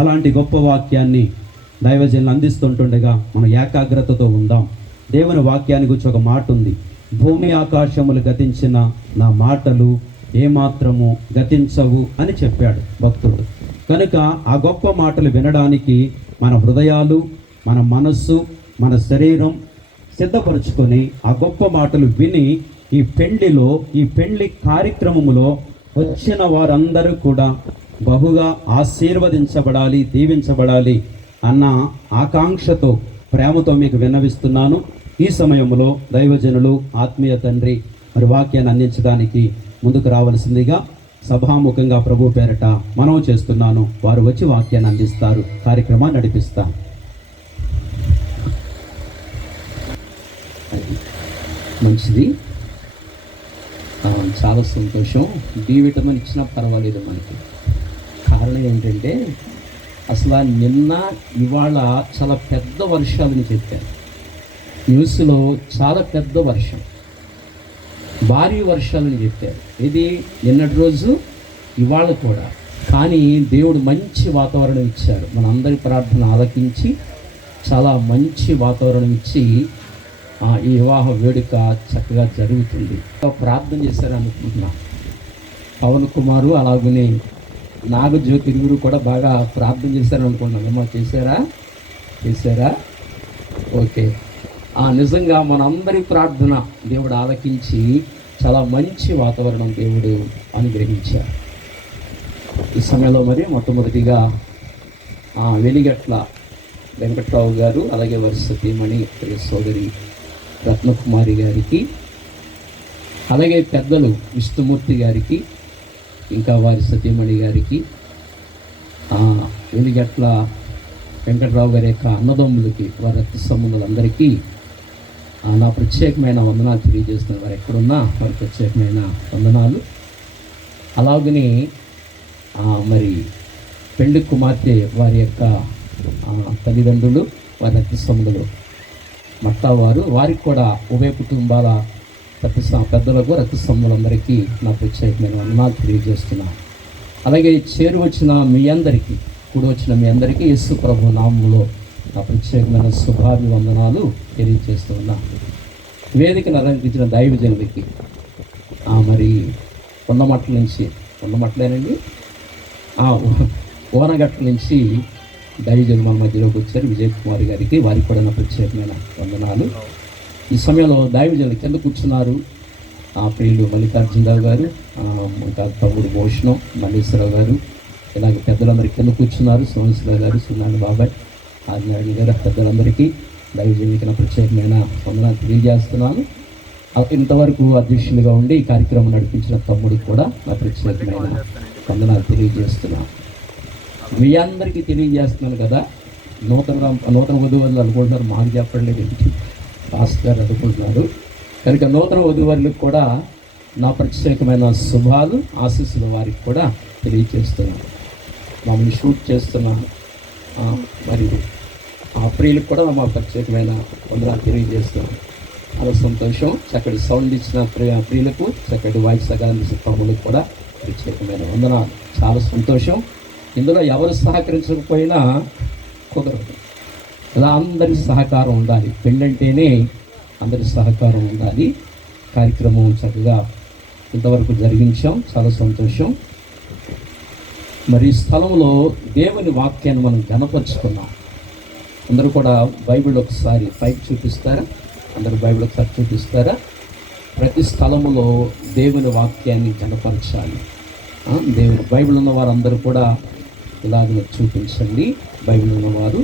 అలాంటి గొప్ప వాక్యాన్ని దైవజనులు అందిస్తుంటుండగా మనం ఏకాగ్రతతో ఉందాం. దేవుని వాక్యాన్ని గురించి ఒక మాట ఉంది, భూమి ఆకాశములు గతించిన నా మాటలు ఏమాత్రము గతించవు అని చెప్పాడు భక్తుడు. కనుక ఆ గొప్ప మాటలు వినడానికి మన హృదయాలు, మన మనస్సు, మన శరీరం సిద్ధపరుచుకొని ఆ గొప్ప మాటలు విని ఈ పెళ్లి కార్యక్రమములో వచ్చిన వారందరూ కూడా బహుగా ఆశీర్వదించబడాలి, దీవించబడాలి అన్న ఆకాంక్షతో, ప్రేమతో మీకు విన్నవిస్తున్నాను. ఈ సమయంలో దైవజనులు, ఆత్మీయ తండ్రి మరి వాక్యాన్ని అందించడానికి ముందుకు రావాల్సిందిగా సభాముఖంగా ప్రభు పేరట మనవి చేస్తున్నాను. వారు వచ్చి వాక్యాన్ని అందిస్తారు, కార్యక్రమాన్ని నడిపిస్తారు. మంచిది, చాలా సంతోషం. డి విటమిన్ ఇచ్చినా పర్వాలేదు మనకి. కారణం ఏంటంటే అసలు నిన్న ఇవాళ చాలా పెద్ద వర్షాలని చెప్పారు న్యూస్లో. చాలా పెద్ద వర్షం, భారీ వర్షాలని చెప్పారు. ఇది నిన్నటి రోజు, ఇవాళ కూడా. కానీ దేవుడు మంచి వాతావరణం ఇచ్చారు. మన అందరి ప్రార్థన ఆలకించి చాలా మంచి వాతావరణం ఇచ్చి ఈ వివాహ వేడుక చక్కగా జరుగుతుంది. ప్రార్థన చేశారనుకుంటున్నా పవన్ కుమారు, అలాగనే నాగజ్యోతి ఇరువురు కూడా బాగా ప్రార్థన చేశారనుకుంటున్నాను. ఏమో చేశారా? ఓకే. నిజంగా మనందరి ప్రార్థన దేవుడు ఆలకించి చాలా మంచి వాతావరణం దేవుడు అనుగ్రహించారు. ఈ సమయంలో మరి మొట్టమొదటిగా వెలిగట్ల వెంకట్రావు గారు, అలాగే వారి సతీమణి సోదరి రత్నకుమారి గారికి, అలాగే పెద్దలు విష్ణుమూర్తి గారికి, ఇంకా వారి సతీమణి గారికి, వెలిగట్ల వెంకట్రావు గారి యొక్క అన్నదమ్ములకి, వారి రక్త సంబంధులందరికీ నా ప్రత్యేకమైన వందనాలు తెలియజేస్తున్నారు. వారు ఎక్కడున్నా వారి ప్రత్యేకమైన వందనాలు. అలాగనే మరి పెళ్లి కుమార్తె వారి యొక్క తల్లిదండ్రులు, వారి రక్త సంబంధులు మట్టా వారికి కూడా ఉభయ కుటుంబాల పెద్దలకు, రక్త సంబంధులందరికీ నా ప్రత్యేకమైన వందనాలు తెలియజేస్తున్నాను. అలాగే చేరువచ్చిన మీ అందరికీ, కూడి వచ్చిన మీ అందరికీ యేసు ప్రభు నామములో నా ప్రత్యేకమైన శుభాభివందనాలు తెలియజేస్తున్నా. వేదికను అలంకరించిన దైవజనులకి, మరి కొండమట్లేనండి, ఓనగట్ల నుంచి దైవజనులు మన మధ్యలోకి వచ్చారు, విజయ్ కుమార్ గారికి, వారికి కూడా నా ప్రత్యేకమైన వందనాలు. ఈ సమయంలో దైవజనులు కింద కూర్చున్నారు. ప్రియులు మల్లికార్జునరావు గారు, ఇంకా తమ్ముడు భూషణం, మల్లేశ్వరరావు గారు, ఇలాగే పెద్దలందరికీ కింద కూర్చున్నారు. సోమేశ్వరరావు గారు, సున్నాని బాబాయ్, ఆదినారాయణ గారు, పెద్దలందరికీ దైవజనులకి నా ప్రత్యేకమైన వందనాలు తెలియజేస్తున్నాను. ఇంతవరకు అధ్యక్షులుగా ఉండి ఈ కార్యక్రమం నడిపించిన తమ్ముడికి కూడా నా ప్రత్యేకమైన వందనాలు తెలియజేస్తున్నాను. మీ అందరికీ తెలియజేస్తున్నాను కదా. నూతన వధువులు అనుకుంటున్నారు, మాకు చెప్పలేదు ఏంటి, పాస్టర్ గారు అనుకుంటున్నారు. కనుక నూతన వధువులకు కూడా నా ప్రత్యేకమైన శుభాలు, ఆశీస్సులు వారికి కూడా తెలియజేస్తున్నాను. మమ్మల్ని షూట్ చేస్తున్న మరియు ప్రియులకు కూడా మా ప్రత్యేకమైన వందనాలు తెలియజేస్తున్నాను. చాలా సంతోషం. చక్కటి సౌండ్ ఇచ్చిన ప్రియులకు, చక్కటి వాయిస్ అందించిన తమ్ములకు కూడా ప్రత్యేకమైన వందనాలు. చాలా సంతోషం. ఇందులో ఎవరు సహకరించకపోయినా కుదరదు. ఇలా అందరి సహకారం ఉండాలి. పెళ్ళంటేనే అందరి సహకారం ఉండాలి. కార్యక్రమం చక్కగా ఇంతవరకు జరిగించాం. చాలా సంతోషం. మరి స్థలంలో దేవుని వాక్యాన్ని మనం గణపరుచుకున్నాం. అందరూ కూడా బైబిల్ ఒకసారి పైకి చూపిస్తారా? అందరూ బైబిల్ ఒకసారి చూపిస్తారా? ప్రతి స్థలములో దేవుని వాక్యాన్ని గణపరచాలి. దేవుని బైబిల్ ఉన్న వారందరూ కూడా ఇలాగ చూపించండి. బైబిల్ ఉన్నవారు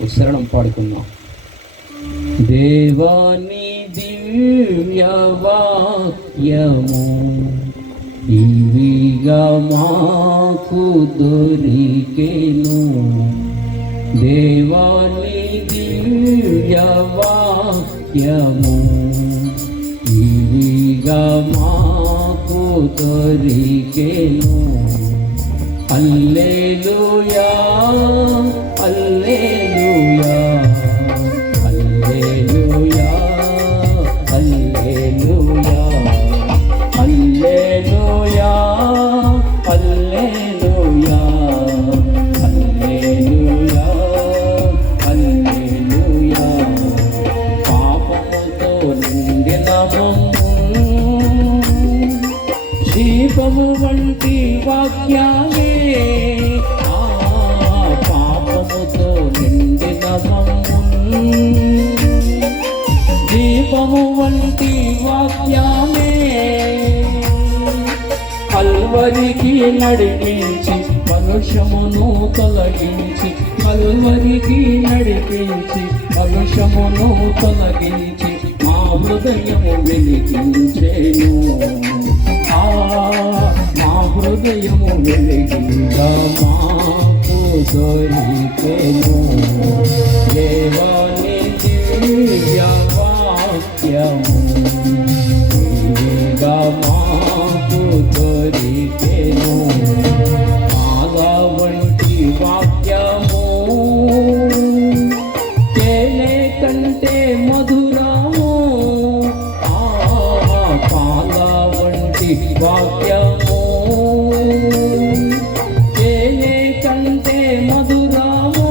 ఒక శరణం పాడుకున్నాం. దేవాని దివ్య వాక్యము ఇవిగా మాకు దొరికెను. దేవాని దివ్య వాక్యము ఇవిగా మాకు దొరికెను. హల్లెలూయా హల్లెలూయా హల్లెలూయా హల్లెలూయా హల్లెలూయా హల్లెలూయా హల్లెలూయా కల్వరికి నడిపించి కలుషమును తొలగించి, కల్వరికి నడిపించి కలుషమును తొలగించి మా హృదయము వెలిగించెను. మా హృదయము వెలిగింగా మాకు దొరికెను. దేవాని దివ్య వాక్యము వెలిగా మాకు దొరికెను. మాల వంటి వాక్యము తేనె కంటే మధురము, పాల వంటి వాక్యము తేనె కంటే మధురము.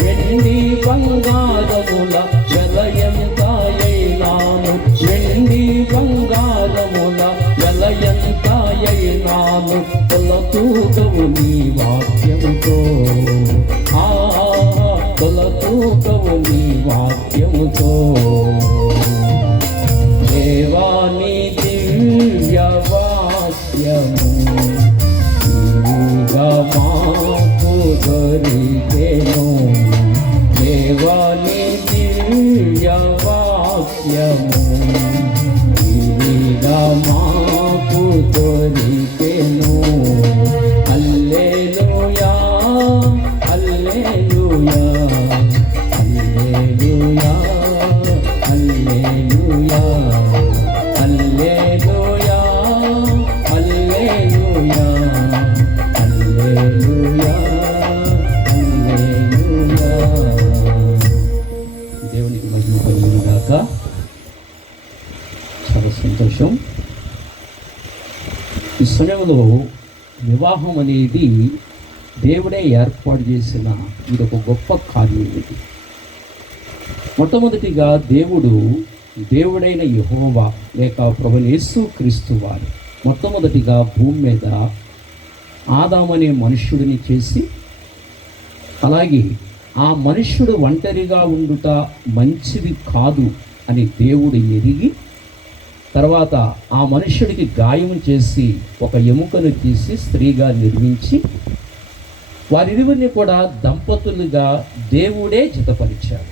వెండి బంగారముల వెలయంతాయైనాను, వెండి బంగారముల వెలయంతాయైనాను, కొలతూగవు నీ వాక్యముతో, కొలతూగవు నీ వాక్యముతో. దేవాని దివ్య వాక్యము మాకు దొరికెను. దేవాని దివ్య వాక్యము మాకు దొరికెను. హల్లెలూయా హల్లెలూయా హల్లెలూయా హల్లెలూయా హల్లెలూయా హల్లెలూయా హల్లెలూయా హల్లెలూయా. దేవునికి మహిమ కలుగును గాక. చాలా సంతోషం. ఈ సమయంలో వివాహం అనేది దేవుడే ఏర్పాటు చేసిన ఇది ఒక గొప్ప కార్యం. ఇది మొట్టమొదటిగా దేవుడైన యెహోవా లేక ప్రభువైన యేసుక్రీస్తు వారు మొట్టమొదటిగా భూమి మీద ఆదాము అనే మనుష్యుడిని చేసి, అలాగే ఆ మనుష్యుడు ఒంటరిగా ఉండుట మంచిది కాదు అని దేవుడు ఎరిగి, తర్వాత ఆ మనుష్యుడికి గాయం చేసి ఒక ఎముకను తీసి స్త్రీగా నిర్మించి వారిరువురిని కూడా దంపతులుగా దేవుడే జతపరిచాడు.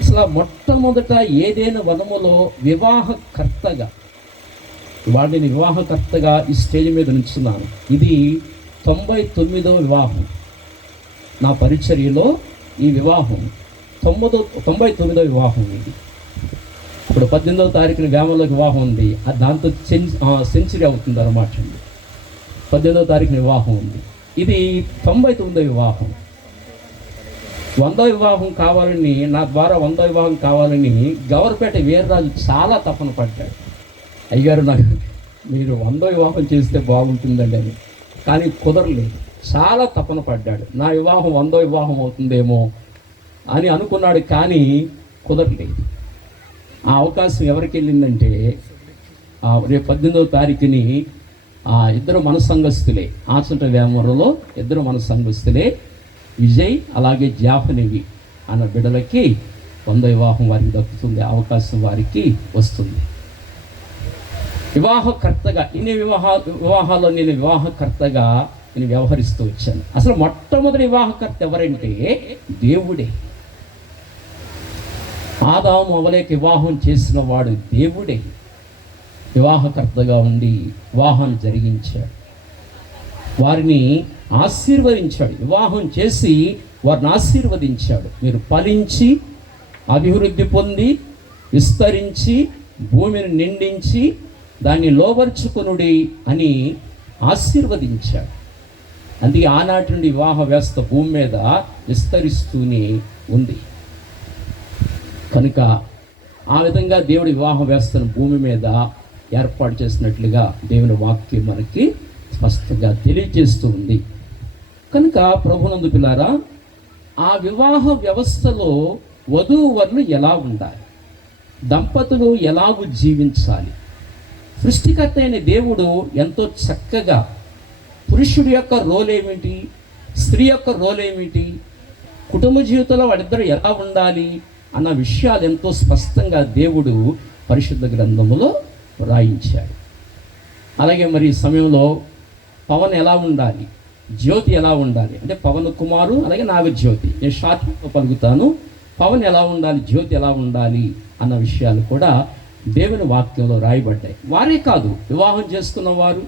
అసలు మొట్టమొదట ఏదైనా వనములో వివాహకర్తగా, వాడిని వివాహకర్తగా ఈ స్టేజ్ మీద ఉంచున్నాను. ఇది 99వ వివాహం. నా పరిచర్యలో ఈ వివాహం 99వ వివాహం. ఇది ఇప్పుడు 18వ తారీఖున వేమలో వివాహం ఉంది, దాంతో సెంచరీ అవుతుంది అన్నమాట. 18వ తారీఖున వివాహం ఉంది. ఇది 99వ వివాహం. 100వ వివాహం కావాలని, నా ద్వారా 100వ వివాహం కావాలని గౌరపేట వీర్రాజు చాలా తపన పడ్డాడు. అయ్యారు నాకు మీరు 100వ వివాహం చేస్తే బాగుంటుందండి అని. కానీ కుదరలేదు. చాలా తపన పడ్డాడు. నా వివాహం 100వ వివాహం అవుతుందేమో అని అనుకున్నాడు, కానీ కుదరలేదు. ఆ అవకాశం ఎవరికి వెళ్ళిందంటే రేపు 18వ తారీఖుని ఇద్దరు మన సంఘస్థులే, ఆచంట వేమూరులో ఇద్దరు మన సంఘస్థులే, విజయ్ అలాగే జాఫ్నేవి అన్న బిడ్డలకి 100వ వివాహం వారికి దక్కుతుంది. అవకాశం వారికి వస్తుంది. వివాహకర్తగా ఇన్ని వివాహాల్లో నేను వివాహకర్తగా నేను వ్యవహరిస్తూ వచ్చాను. అసలు మొట్టమొదటి వివాహకర్త ఎవరంటే దేవుడే. ఆదాము అవ్వలేక వివాహం చేసిన వాడు దేవుడే వివాహకర్తగా ఉండి వివాహం జరిగించాడు. వారిని ఆశీర్వదించాడు. వివాహం చేసి వారిని ఆశీర్వదించాడు. మీరు ఫలించి అభివృద్ధి పొంది విస్తరించి భూమిని నిండించి దాన్ని లోబర్చుకొనుడి అని ఆశీర్వదించాడు. అందుకే ఆనాటి నుండి వివాహ వ్యవస్థ భూమి మీద విస్తరిస్తూనే ఉంది. కనుక ఆ విధంగా దేవుడి వివాహ వ్యవస్థను భూమి మీద ఏర్పాటు చేసినట్లుగా దేవుని వాక్యం మనకి స్పష్టంగా తెలియజేస్తూ ఉంది. కనుక ప్రభునందు పిల్లారా, ఆ వివాహ వ్యవస్థలో వధూవరులు ఎలా ఉండాలి, దంపతులు ఎలాగూ జీవించాలి, సృష్టికర్త అయిన దేవుడు ఎంతో చక్కగా పురుషుడి యొక్క రోల్ ఏమిటి, స్త్రీ యొక్క రోల్ ఏమిటి, కుటుంబ జీవితంలో వాడిద్దరు ఎలా ఉండాలి అన్న విషయాలు ఎంతో స్పష్టంగా దేవుడు పరిశుద్ధ గ్రంథములో రాయించాడు. అలాగే మరి ఈ సమయంలో పవన్ ఎలా ఉండాలి, జ్యోతి ఎలా ఉండాలి అంటే పవన్ కుమారు అలాగే నాగజ్యోతి, నేను షార్ట్గా పలుకుతాను. పవన్ ఎలా ఉండాలి, జ్యోతి ఎలా ఉండాలి అన్న విషయాలు కూడా దేవుని వాక్యంలో రాయబడ్డాయి. వారే కాదు, వివాహం చేసుకున్న వారు,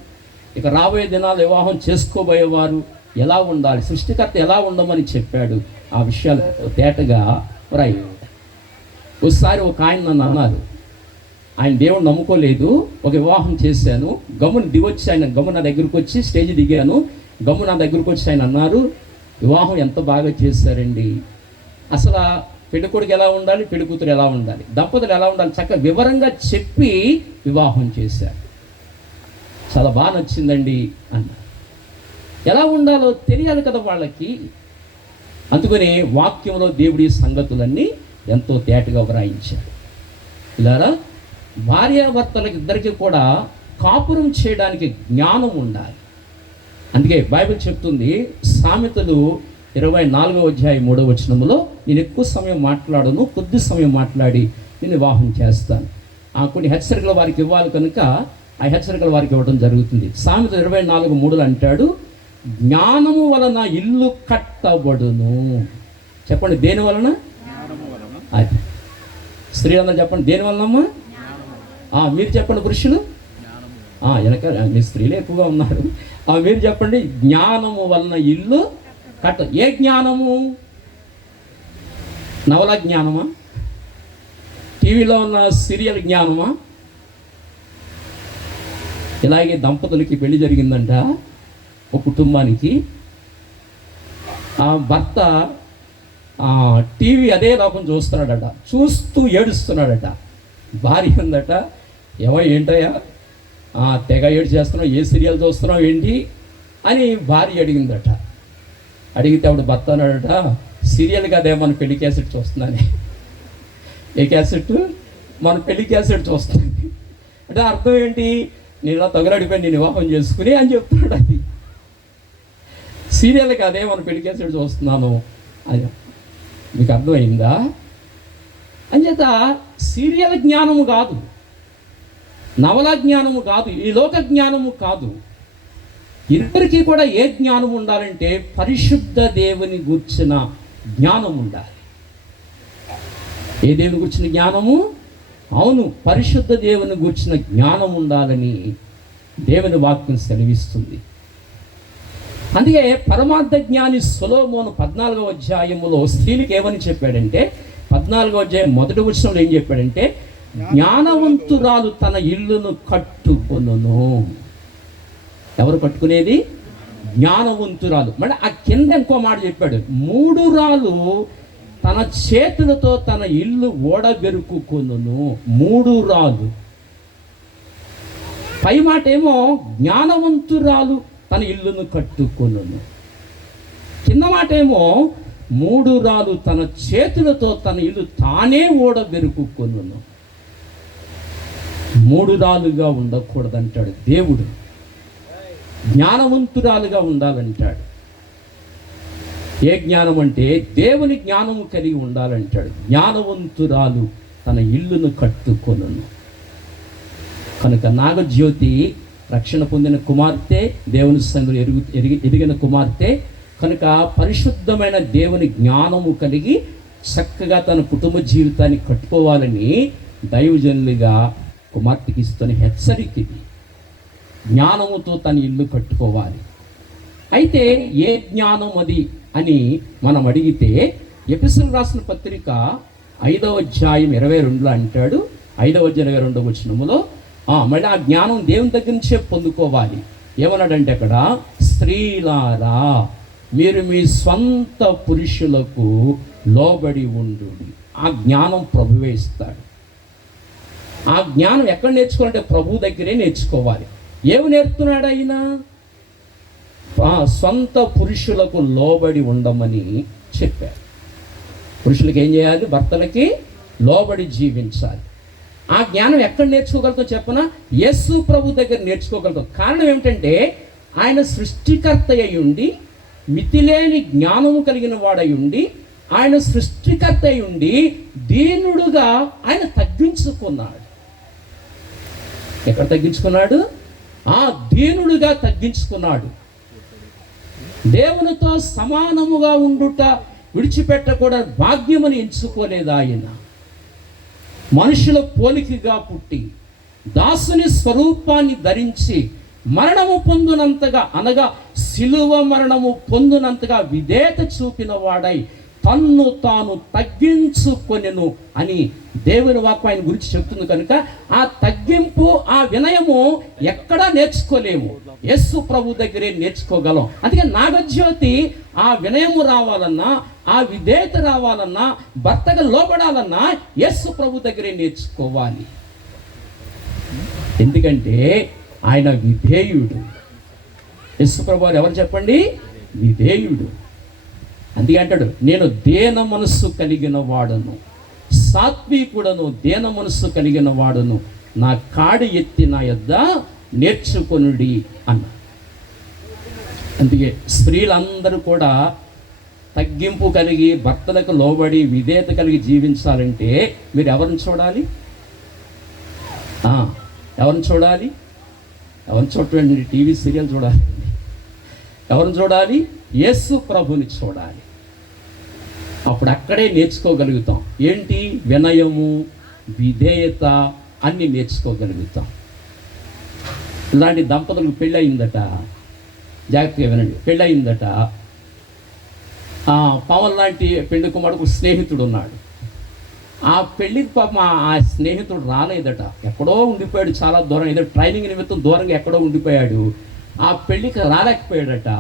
ఇక రాబోయే దినాలు వివాహం చేసుకోబోయేవారు ఎలా ఉండాలి, సృష్టికర్త ఎలా ఉండమని చెప్పాడు, ఆ విషయాలు తేటగా రాయి. ఒకసారి ఒక ఆయన నన్ను అన్నారు, ఆయన దేవుడు నమ్ముకోలేదు, ఒక వివాహం చేశాను, గమ్మున దిగొచ్చి ఆయన గమ్ము నా దగ్గరకు వచ్చి స్టేజ్ దిగాను, గమ్ము నా దగ్గరకు వచ్చి ఆయన అన్నారు, వివాహం ఎంత బాగా చేశారండి, అసలు పెళ్ళికొడుకు ఎలా ఉండాలి, పెళ్ళికూతురు ఎలా ఉండాలి, దంపతులు ఎలా ఉండాలి చక్కగా వివరంగా చెప్పి వివాహం చేశారు, చాలా బాగా నచ్చిందండి అన్నారు. ఎలా ఉండాలో తెలియాలి కదా వాళ్ళకి. అందుకని వాక్యంలో దేవుడి సంగతులన్నీ ఎంతో తేటగా వ్రాయించాడు. ఇలారా భార్యాభర్తలకు ఇద్దరికి కూడా కాపురం చేయడానికి జ్ఞానం ఉండాలి. అందుకే బైబిల్ చెప్తుంది, సామెతలు 24వ అధ్యాయం 3వ వచనములో, నేను ఎక్కువ సమయం మాట్లాడను, కొద్ది సమయం మాట్లాడి నేను వివాహం చేస్తాను. కొన్ని హెచ్చరికలు వారికి ఇవ్వాలి కనుక ఆ హెచ్చరికలు వారికి ఇవ్వడం జరుగుతుంది. సామెతలు 24:3 అంటాడు, జ్ఞానము వలన ఇల్లు కట్టబడును. చెప్పండి, దేని వలన? అది స్త్రీలందరూ చెప్పండి, దేని వలనమ్మా? మీరు చెప్పండి పురుషులు, వెనక మీ స్త్రీలే ఎక్కువగా ఉన్నారు. మీరు చెప్పండి, జ్ఞానము వలన ఇల్లు కట్ట. ఏ జ్ఞానము? నవల జ్ఞానమా? టీవీలో ఉన్న సీరియల్ జ్ఞానమా? ఇలాగే దంపతులకి పెళ్లి జరిగిందంట, ఒక కుటుంబానికి. భర్త టీవీ అదే లోకం చూస్తున్నాడట, చూస్తూ ఏడుస్తున్నాడట. భార్య ఉందట, ఏంటయ్యా తెగ ఏడు చేస్తున్నావు, ఏ సీరియల్ చూస్తున్నావు ఏంటి అని భార్య అడిగిందట. అడిగితే ఆవిడ భర్త అన్నాడట, సీరియల్ కదే మన పెళ్లి క్యాసెట్ చూస్తున్నాను. ఏ క్యాసెట్? మన పెళ్లి క్యాసెట్ చూస్తున్నాను అంటే అర్థం ఏంటి? నేను ఇలా తగులాడిపోయి నేను వివాహం చేసుకుని అని చెప్తున్నాడు. అది సీరియల్ కాదే మన పెళ్లి క్యాసెట్ చూస్తున్నాను అని. మీకు అర్థమైందా? అంచేత సీరియల్ జ్ఞానము కాదు, నవల జ్ఞానము కాదు, ఈ లోక జ్ఞానము కాదు. ఇద్దరికీ కూడా ఏ జ్ఞానం ఉండాలంటే పరిశుద్ధ దేవుని గూర్చిన జ్ఞానం ఉండాలి. ఏ దేవుని గూర్చిన జ్ఞానము? అవును, పరిశుద్ధ దేవుని గూర్చిన జ్ఞానం ఉండాలని దేవుని వాక్యం సెలవిస్తుంది. అందుకే పరమార్థ జ్ఞాని సొలొమోను 14వ అధ్యాయములో స్త్రీలకు ఏమని చెప్పాడంటే, 14వ అధ్యాయం 1వ వచనంలో ఏం చెప్పాడంటే, జ్ఞానవంతురాలు తన ఇల్లును కట్టుకొనును. ఎవరు కట్టుకునేది? జ్ఞానవంతురాలు. మళ్ళీ ఆ కింద ఇంకో మాట చెప్పాడు, 3 రాలు తన చేతులతో తన ఇల్లు ఓడబెరుకుకొనును. 3 రాలు. పై మాట ఏమో జ్ఞానవంతురాలు తన ఇల్లును కట్టుకొనును, కింద మాట ఏమో 3 రాలు తన చేతులతో తన ఇల్లు తానే ఓడబెరుకుకొనును. 3 రాలుగా ఉండకూడదంటాడు దేవుడు, జ్ఞానవంతురాలుగా ఉండాలంటాడు. ఏ జ్ఞానం అంటే దేవుని జ్ఞానము కలిగి ఉండాలంటాడు. జ్ఞానవంతురాలు తన ఇల్లును కట్టుకొనును. కనుక నాగజ్యోతి రక్షణ పొందిన కుమార్తె, దేవుని సన్నిధిలో ఎదిగిన కుమార్తె కనుక పరిశుద్ధమైన దేవుని జ్ఞానము కలిగి చక్కగా తన కుటుంబ జీవితాన్ని కట్టుకోవాలని దైవజనులుగా కుమార్తెకి ఇస్తున్న హెచ్చరిక ఇది. జ్ఞానముతో తన ఇల్లు కట్టుకోవాలి. అయితే ఏ జ్ఞానం అది అని మనం అడిగితే, ఎఫెసీయులకు రాసిన పత్రిక 5వ అధ్యాయం 22లో అంటాడు, 5వ అధ్యాయం 22వ వచనములో మళ్ళీ ఆ జ్ఞానం దేవుని దగ్గర నుంచే పొందుకోవాలి. ఏమన్నాడంటే అక్కడ, స్త్రీలారా మీరు మీ స్వంత పురుషులకు లోబడి ఉండు. ఆ జ్ఞానం ప్రభువే ఇస్తాడు. ఆ జ్ఞానం ఎక్కడ నేర్చుకోవాలంటే ప్రభు దగ్గరే నేర్చుకోవాలి. ఏమి నేర్పుతున్నాడు ఆయన? స్వంత పురుషులకు లోబడి ఉండమని చెప్పారు. పురుషులకి ఏం చేయాలి? భర్తలకి లోబడి జీవించాలి. ఆ జ్ఞానం ఎక్కడ నేర్చుకోగలుగుతాం చెప్పనా? యేసు ప్రభు దగ్గర నేర్చుకోగలుగుతాం. కారణం ఏమిటంటే ఆయన సృష్టికర్త అయి ఉండి, మితిలేని జ్ఞానము కలిగిన వాడై ఉండి, ఆయన సృష్టికర్త అయి ఉండి దీనుడుగా ఆయన తగ్గించుకున్నాడు. ఎక్కడ తగ్గించుకున్నాడు? ఆ దీనుడుగా తగ్గించుకున్నాడు. దేవునితో సమానముగా ఉండుట విడిచిపెట్టకూడ భాగ్యమని ఎంచుకోలేదు ఆయన. మనుషుల పోలికగా పుట్టి దాసుని స్వరూపాన్ని ధరించి మరణము పొందునంతగా, అనగా శిలువ మరణము పొందునంతగా విధేయత చూపిన వాడై తన్ను తాను తగ్గించుకొనెను అని దేవుని వాక్యం ఆయన గురించి చెప్తుంది. కనుక ఆ తగ్గింపు, ఆ వినయము ఎక్కడా నేర్చుకోలేము, యేసు ప్రభు దగ్గరే నేర్చుకోగలం. అందుకే నాగజ్యోతి ఆ వినయము రావాలన్నా, ఆ విధేయత రావాలన్నా, భర్తగా లోబడాలన్నా యేసు ప్రభు దగ్గరే నేర్చుకోవాలి. ఎందుకంటే ఆయన విధేయుడు. యేసు ప్రభు ఎవరు చెప్పండి? విధేయుడు. అందుకే అంటాడు, నేను దేన మనస్సు కలిగిన వాడను, సాత్వికుడను, దేన మనస్సు కలిగిన వాడను, నా కాడి ఎత్తి నా యొద్ద నేర్చుకొనుడి అన్న. అందుకే స్త్రీలందరూ కూడా తగ్గింపు కలిగి, భర్తలకు లోబడి, విధేయత కలిగి జీవించాలంటే మీరు ఎవరిని చూడాలి? ఎవరిని చూడాలి? ఎవరిని చూడండి? టీవీ సీరియల్ చూడాలి. ఎవరిని చూడాలి? యేసు ప్రభుని చూడాలి. అప్పుడు అక్కడే నేర్చుకోగలుగుతాం. ఏంటి? వినయము, విధేయత అన్నీ నేర్చుకోగలుగుతాం. ఇలాంటి దంపతులకు పెళ్ళి అయిందట. జాగ్రత్తగా వినండి. పెళ్ళి అయిందట. పవన్ లాంటి పెళ్లి కుమారుడు స్నేహితుడు ఉన్నాడు. ఆ పెళ్ళికి పాపం ఆ స్నేహితుడు రాలేదట. ఎక్కడో ఉండిపోయాడు, చాలా దూరం, ఏదో ట్రైనింగ్ నిమిత్తం దూరంగా ఎక్కడో ఉండిపోయాడు. ఆ పెళ్ళికి రాలేకపోయాడట.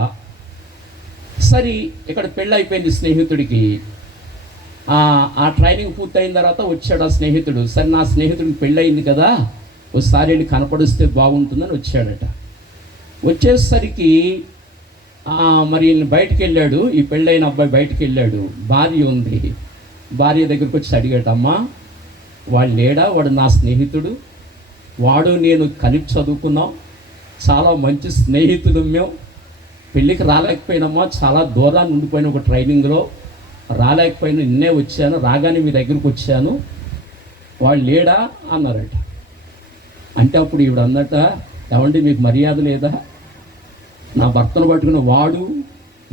సరే, ఇక్కడ పెళ్ళి అయిపోయింది స్నేహితుడికి. ఆ ట్రైనింగ్ పూర్తయిన తర్వాత వచ్చాడు ఆ స్నేహితుడు. సరే, నా స్నేహితుడికి పెళ్ళి అయింది కదా, ఒకసారి వెళ్ళి కనపడిస్తే బాగుంటుందని వచ్చాడట. వచ్చేసరికి మరి బయటికి వెళ్ళాడు. ఈ పెళ్ళైన అబ్బాయి బయటికి వెళ్ళాడు. భార్య ఉంది. భార్య దగ్గరికి వచ్చి అడిగాడు, అమ్మా వాడు లేడా? వాడు నా స్నేహితుడు, వాడు నేను కలిపి చదువుకున్నాం, చాలా మంచి స్నేహితులు మేము. పెళ్ళికి రాలేకపోయినమ్మా, చాలా దూరాన్ని ఉండిపోయిన ఒక ట్రైనింగ్లో రాలేకపోయినా, నిన్నే వచ్చాను, రాగానే మీ దగ్గరికి వచ్చాను, వాడు లేడా అన్నారట. అంటే అప్పుడు ఈవిడ అన్నట, ఏమండి మీకు మర్యాద లేదా? నా భర్తను పట్టుకుని వాడు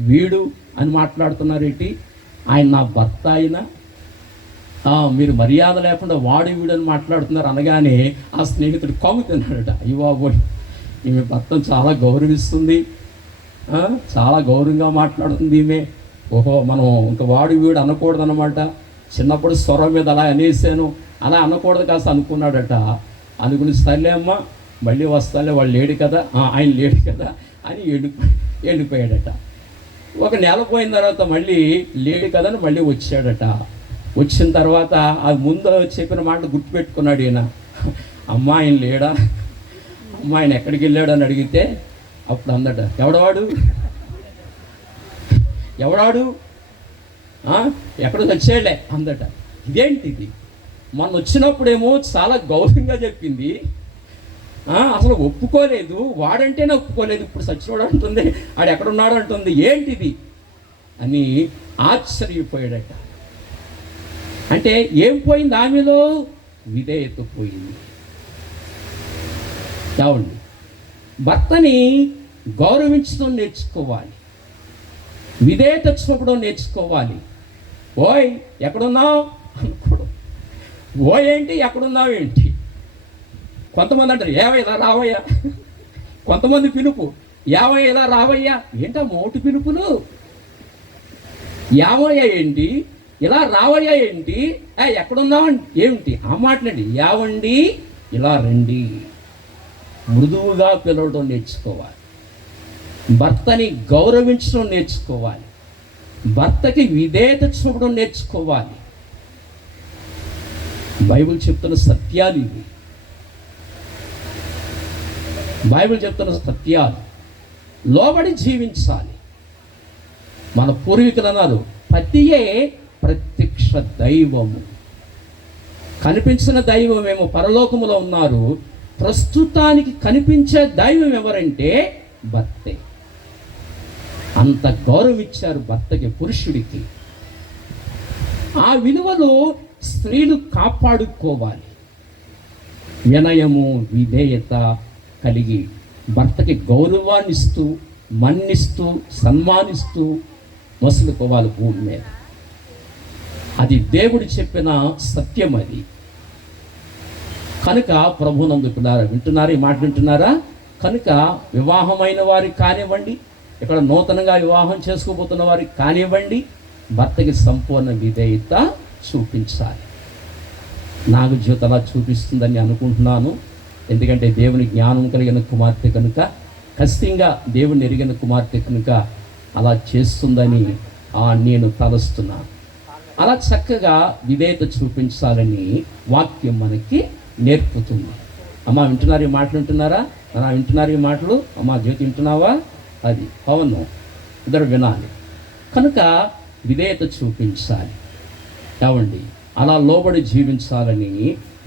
వీడు అని మాట్లాడుతున్నారేంటి? ఆయన నా భర్త అయినా మీరు మర్యాద లేకుండా వాడు వీడు అని మాట్లాడుతున్నారు అనగానే ఆ స్నేహితుడు కమ్ము తిన్నాడట. అయ్యబాబోయ్, ఈమె భర్తను చాలా గౌరవిస్తుంది, చాలా గౌరవంగా మాట్లాడుతుంది ఈమె. ఓహో, మనం ఇంకా వాడు వీడు అనకూడదు అనమాట. చిన్నప్పుడు స్వరం మీద అలా అనేసాను, అలా అనకూడదు కాస్త అనుకున్నాడట. అనుకుని సర్లే అమ్మా, మళ్ళీ వస్తాలే, వాళ్ళు లేడు కదా, ఆయన లేడు కదా అని వెళ్ళిపోయాడట. ఒక నెల పోయిన తర్వాత మళ్ళీ లేడు కదని మళ్ళీ వచ్చాడట. వచ్చిన తర్వాత అది ముందు చెప్పిన మాట గుర్తుపెట్టుకున్నాడు ఈయన. అమ్మ ఆయన లేడా, అమ్మ ఆయన ఎక్కడికి వెళ్ళాడు అని అడిగితే అప్పుడు అందట, ఎవడవాడు ఎక్కడో వచ్చాడులే అందట. ఇదేంటిది? మొన్న వచ్చినప్పుడేమో చాలా గౌరవంగా చెప్పింది, అసలు ఒప్పుకోలేదు, వాడంటేనే ఒప్పుకోలేదు, ఇప్పుడు సచ్చినోడు అంటుంది, ఆడు ఎక్కడున్నాడు అంటుంది, ఏంటిది అని ఆశ్చర్యపోయాడట. అంటే ఏం పోయింది ఆమెలో? విధేయత పోయింది. చావండి, భర్తని గౌరవించడం నేర్చుకోవాలి, విధేయత చూపడం నేర్చుకోవాలి. ఓయ్ ఎక్కడున్నావు అనుకోవడం. ఓయ్ ఏంటి, ఎక్కడున్నావు ఏంటి? కొంతమంది అంటారు ఏవయ్యా రావయ్యా, కొంతమంది పిలుపు యావయ్య ఇలా రావయ్యా. ఏంటా మోటు పిలుపులు? యావయ్యా ఏంటి, ఇలా రావయ్యా ఏంటి, ఎక్కడున్నావండి ఏమిటి ఆ మాటలండి. యావండి, ఇలా రండి. మృదువుగా పిలవడం నేర్చుకోవాలి, భర్తని గౌరవించడం నేర్చుకోవాలి, భర్తకి విధేయత చూపడం నేర్చుకోవాలి. బైబిల్ చెప్తున్న సత్యాలు ఇవి. బైబిల్ చెప్తున్న సత్యాలు. లోబడి జీవించాలి. మన పూర్వీకులు అన్నారు, పతియే ప్రత్యక్ష దైవము. కనిపించిన దైవమేమో పరలోకములో ఉన్నారు, ప్రస్తుతానికి కనిపించే దైవం ఎవరంటే భర్తే. అంత గౌరవం ఇచ్చారు భర్తకి, పురుషుడికి. ఆ విలువలు స్త్రీలు కాపాడుకోవాలి. వినయము, విధేయత కలిగి భర్తకి గౌరవాన్ని ఇస్తూ, మన్నిస్తూ, సన్మానిస్తూ మసులుకోవాలి భూమి మీద. అది దేవుడు చెప్పిన సత్యం. అది కనుక ప్రభునందు పిల్లారా, వింటున్నారా? ఈ మాట వింటున్నారా? కనుక వివాహమైన వారికి కానివ్వండి, ఇక్కడ నూతనంగా వివాహం చేసుకోబోతున్న వారికి కానివ్వండి, భర్తకి సంపూర్ణ విధేయత చూపించాలి. నాకు జీవితం అలా చూపిస్తుందని అనుకుంటున్నాను. ఎందుకంటే దేవుని జ్ఞానం కలిగిన కుమార్తె కనుక, ఖచ్చితంగా దేవుని ఎరిగిన కుమార్తె కనుక అలా చేస్తుందని నేను తలస్తున్నాను. అలా చక్కగా విధేయత చూపించాలని వాక్యం మనకి నేర్పుతుంది. అమ్మ వింటున్నారు? ఈ మాటలు వింటున్నారా? వింటున్నారు ఈ మాటలు? అమ్మ జ్యోతి వింటున్నావా? అది అవును, ఇద్దరు వినాలి. కనుక విధేయత చూపించాలి. ఏమండి, అలా లోబడి జీవించాలని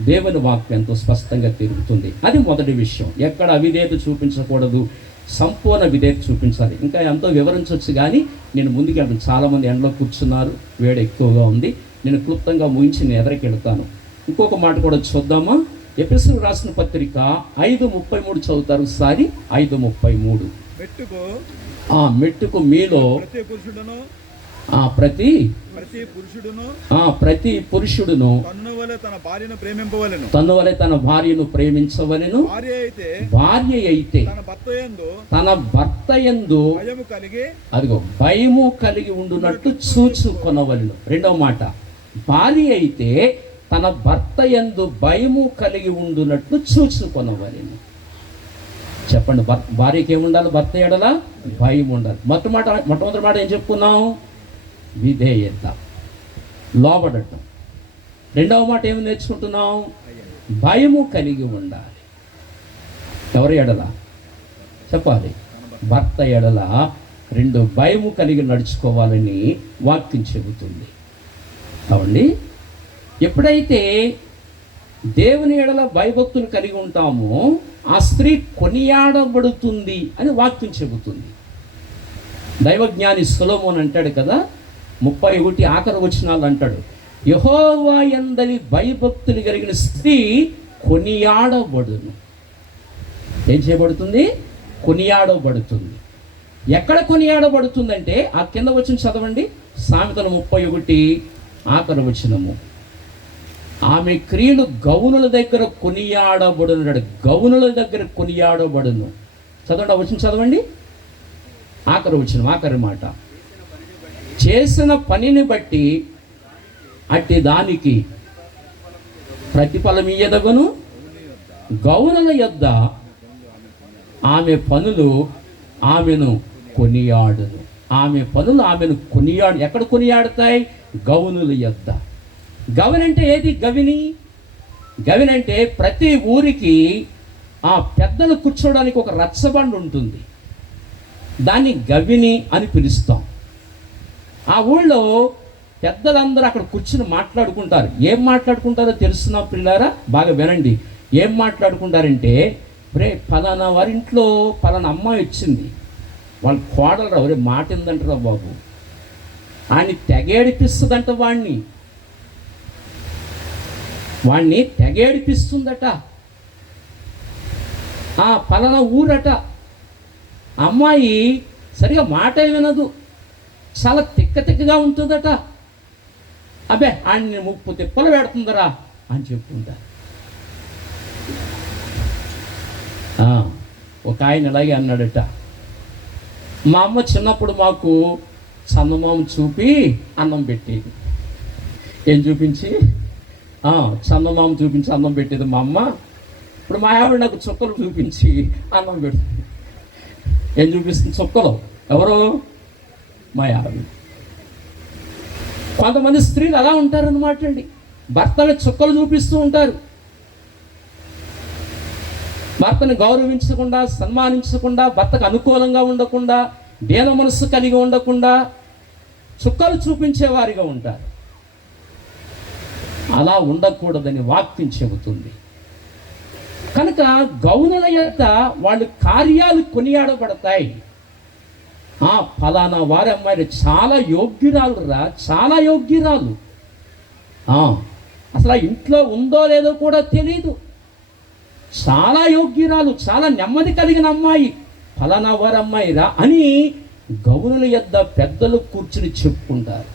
దేవుని వాక్యం ఎంతో స్పష్టంగా తిరుగుతుంది. అది మొదటి విషయం. ఎక్కడ అవిధేయత చూపించకూడదు, సంపూర్ణ విధేయత చూపించాలి. ఇంకా ఎంతో వివరించవచ్చు, కానీ నేను ముందుకు వెళ్తాను. చాలామంది ఎండలో కూర్చున్నారు, వేడి ఎక్కువగా ఉంది. నేను క్లుప్తంగా ముగించి నేను ఎదరికి వెళ్తాను. ఇంకొక మాట కూడా చూద్దామా? ఎఫెసీయులకు రాసిన పత్రిక 5:33 చదువుతారు ఒకసారి. 5:33. మెట్టుకు మీలో ప్రతి పురుషుడును తన వలె తన భార్యను ప్రేమించవలెను. భార్య అయితే తన భర్త యందు అదిగో భయము కలిగి ఉండునట్టు చూచుకొనవలెను. రెండవ మాట, భార్య అయితే తన భర్త యందు భయము కలిగి ఉండునట్టు చూచుకొనవలెను. చెప్పండి, భార్యకి ఏముండాలి? భర్త ఎడల భయం ఉండాలి. మొట్టమొదటి మాట ఏం చెప్పుకున్నాం? విధేయత, లోబడటం. రెండవ మాట ఏమి నేర్చుకుంటున్నాం? భయము కలిగి ఉండాలి. ఎవరి ఎడల? చెప్పాలి, భర్త ఎడల. రెండు, భయము కలిగి నడుచుకోవాలని వాక్యం చెబుతుంది. అవండి, ఎప్పుడైతే దేవుని ఎడల భయభక్తులు కలిగి ఉంటామో ఆ స్త్రీ కొనియాడబడుతుంది అని వాక్యం చెబుతుంది. దైవజ్ఞాని సొలొమోను అంటాడు కదా, 31 ఆఖరి వచనాలు అంటాడు, యెహోవా యందలి భయభక్తులు కలిగిన స్త్రీ కొనియాడబడును. ఏం చేయబడుతుంది? కొనియాడబడుతుంది. ఎక్కడ కొనియాడబడుతుందంటే ఆ కింద వచనం చదవండి, సామెతలు 31 ఆఖరి వచనము. ఆమె క్రియలు గౌనుల దగ్గర కొనియాడబడును. గౌనుల దగ్గర కొనియాడబడును. చదవండి, ఆ వచనం చదవండి, ఆఖరి వచనం, ఆఖరి మాట. చేసిన పనిని బట్టి అట్టి దానికి ప్రతిఫలం ఇయ్యదగును. గౌనుల యొద్ద ఆమె పనులు ఆమెను కొనియాడును. ఆమె పనులు ఆమెను కొనియాడు. ఎక్కడ కొనియాడతాయి? గౌనుల యొద్ద. గవిని అంటే ఏది? గవిని అంటే ప్రతి ఊరికి ఆ పెద్దలు కూర్చోవడానికి ఒక రచ్చబండ ఉంటుంది, దాన్ని గవిని అని పిలుస్తాం. ఆ ఊళ్ళో పెద్దలందరూ అక్కడ కూర్చుని మాట్లాడుకుంటారు. ఏం మాట్లాడుకుంటారో తెలుసునా పిల్లారా? బాగా వినండి. ఏం మాట్లాడుకుంటారంటే, ఫలానా వారింట్లో ఫలానా అమ్మాయి వచ్చింది, వాళ్ళ కోడలు రా, ఒరే మాట ఏందంటారా బాబు, వాడిని తెగేడిపిస్తుందంట, వాడిని తెగేడిపిస్తుందట. ఫలానా ఊరట, అమ్మాయి సరిగా మాట వినదు, చాలా తిక్కగా ఉంటుందట. అబ్బే ఆయన్ని 30 తిప్పలు పెడుతుందరా అని చెప్పుకుంటారు. ఒక ఆయన ఇలాగే అన్నాడట, మా అమ్మ చిన్నప్పుడు మాకు చందమామ చూపి అన్నం పెట్టేది. ఏం చూపించి? చందమామ చూపించి అన్నం పెట్టేది మా అమ్మ. ఇప్పుడు మా ఆవిడ నాకు చుక్కలు చూపించి అన్నం పెడుతుంది. ఏం చూపిస్తుంది? చుక్కలు. ఎవరు? మా ఆవిడ. కొంతమంది స్త్రీలు అలా ఉంటారన్నమాట అండి, భర్తని చుక్కలు చూపిస్తూ ఉంటారు. భర్తని గౌరవించకుండా, సన్మానించకుండా, భర్తకు అనుకూలంగా ఉండకుండా, దీన మనస్సు కలిగి ఉండకుండా చుక్కలు చూపించేవారిగా ఉంటారు. అలా ఉండకూడదని వాక్యం చెబుతుంది. కనుక గౌనుల యొక్క వాళ్ళు కార్యాలు కొనియాడబడతాయి. ఫలానా వారి అమ్మాయి చాలా యోగ్యురాలు రా, చాలా యోగ్యురాలు, అసలు ఇంట్లో ఉందో లేదో కూడా తెలీదు. చాలా యోగ్యురాలు, చాలా నెమ్మది కలిగిన అమ్మాయి, ఫలానా వారి అమ్మాయి రా అని గౌనుల యొద్ద పెద్దలు కూర్చుని చెప్పుకుంటారు.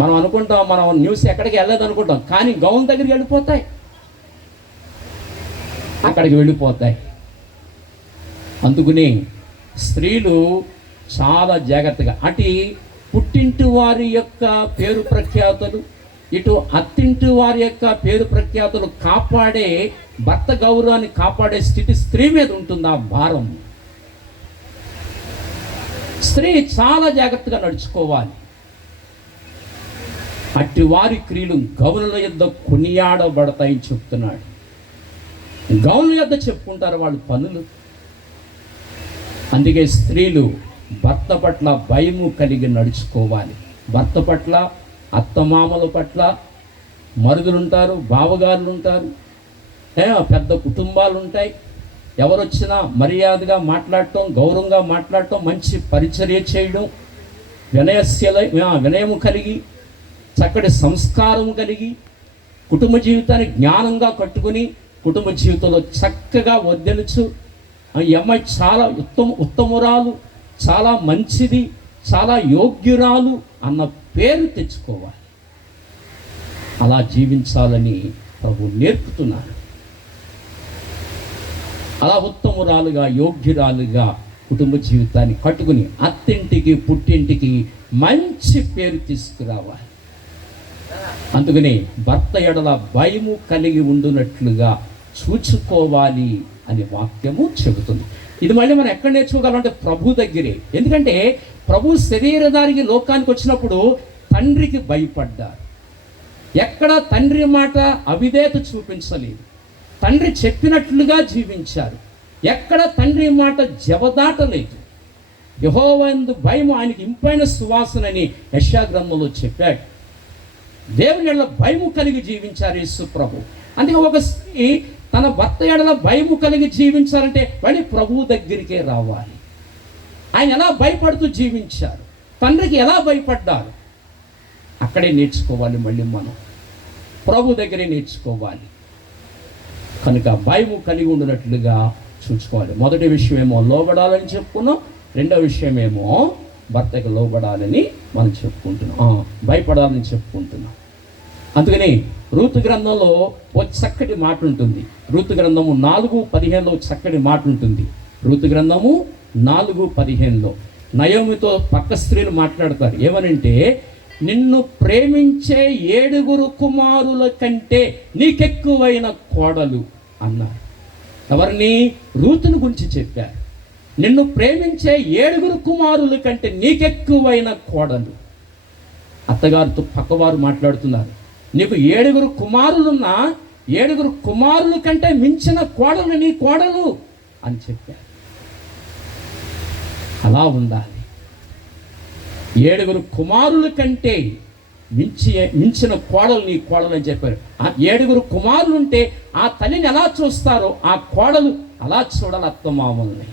మనం అనుకుంటాం మనం న్యూస్ ఎక్కడికి వెళ్ళదు అనుకుంటాం, కానీ గౌన్ దగ్గరికి వెళ్ళిపోతాయి, అక్కడికి వెళ్ళిపోతాయి. అందుకని స్త్రీలు చాలా జాగ్రత్తగా అటు పుట్టింటి వారి యొక్క పేరు ప్రఖ్యాతులు, ఇటు అత్తింటి వారి యొక్క పేరు ప్రఖ్యాతులు కాపాడే, భర్త గౌరవాన్ని కాపాడే స్థితి స్త్రీ మీద ఉంటుంది. ఆ భారం స్త్రీ చాలా జాగ్రత్తగా నడుచుకోవాలి. అట్టి వారి క్రియలు గౌనుల యొద్ద కొనియాడబడతాయని చెప్తున్నాడు. గౌనుల యొద్ద చెప్పుకుంటారు వాళ్ళు పనులు. అందుకే స్త్రీలు భర్త పట్ల భయము కలిగి నడుచుకోవాలి. భర్త పట్ల, అత్తమామల పట్ల, మరుదులు ఉంటారు, బావగారులు ఉంటారు, పెద్ద కుటుంబాలు ఉంటాయి. ఎవరొచ్చినా మర్యాదగా మాట్లాడటం, గౌరవంగా మాట్లాడటం, మంచి పరిచర్య చేయడం, వినయము కలిగి, చక్కటి సంస్కారం కలిగి, కుటుంబ జీవితాన్ని జ్ఞానంగా కట్టుకుని కుటుంబ జీవితంలో చక్కగా వర్ధిల్లుచు ఈ అమ్మాయి చాలా ఉత్తమురాలు, చాలా మంచిది, చాలా యోగ్యురాలు అన్న పేరు తెచ్చుకోవాలి. అలా జీవించాలని ప్రభు నేర్పుతున్నారు. అలా ఉత్తమురాలుగా, యోగ్యురాలుగా కుటుంబ జీవితాన్ని కట్టుకుని అత్తింటికి పుట్టింటికి మంచి పేరు తీసుకురావాలి. అందుకనే భర్త ఎడల భయము కలిగి ఉండునట్లుగా చూచుకోవాలి అనే వాక్యము చెబుతుంది. ఇది మళ్ళీ మనం ఎక్కడ నేర్చుకోగలంటే ప్రభు దగ్గరే. ఎందుకంటే ప్రభు శరీరధారికి లోకానికి వచ్చినప్పుడు తండ్రికి భయపడ్డారు. ఎక్కడ తండ్రి మాట అవిధేయత చూపించలేదు, తండ్రి చెప్పినట్లుగా జీవించారు. ఎక్కడ తండ్రి మాట జవదాటలేదు. యెహోవాయందు భయం ఆయనకి ఇంపైన సువాసనని యెషయా గ్రంథంలో చెప్పాడు. దేవుని ఎడల భయము కలిగి జీవించారు యేసు ప్రభు. అందుకే ఒక స్త్రీ తన భర్త ఎడల భయము కలిగి జీవించాలంటే మళ్ళీ ప్రభువు దగ్గరికే రావాలి. ఆయన ఎలా భయపడుతూ జీవించారు, తండ్రికి ఎలా భయపడ్డారు, అక్కడే నేర్చుకోవాలి. మళ్ళీ మనం ప్రభు దగ్గరే నేర్చుకోవాలి. కనుక భయము కలిగి ఉండినట్లుగా చూసుకోవాలి. మొదటి విషయమేమో లోబడాలని చెప్పుకున్నాం, రెండో విషయమేమో భర్తకి లోబడాలని మనం చెప్పుకుంటున్నాం, భయపడాలని చెప్పుకుంటున్నాం. అందుకని రూతు గ్రంథంలో ఒక చక్కటి మాట ఉంటుంది. రూతు గ్రంథము 4:15లో చక్కటి మాట ఉంటుంది. రూతు గ్రంథము 4:15లో నయోమితో పక్క స్త్రీలు మాట్లాడతారు. ఏమనంటే, నిన్ను ప్రేమించే 7 కుమారుల కంటే నీకెక్కువైన కోడలు అన్నారు. ఎవరిని? రూతుని గురించి చెప్పారు. నిన్ను ప్రేమించే 7 కుమారుల కంటే నీకెక్కువైన కోడలు. అత్తగారితో పక్కవారు మాట్లాడుతున్నారు. నీకు 7 కుమారులున్నా 7 కుమారుల కంటే మించిన కోడలు నీ కోడలు అని చెప్పారు. అలా ఉండాలి. 7 కుమారుల కంటే మించిన కోడలు నీ కోడలు అని చెప్పారు. ఆ 7 కుమారులు ఉంటే ఆ తల్లిని ఎలా చూస్తారో ఆ కోడలు అలా చూడాలి. అత్తమామల్ని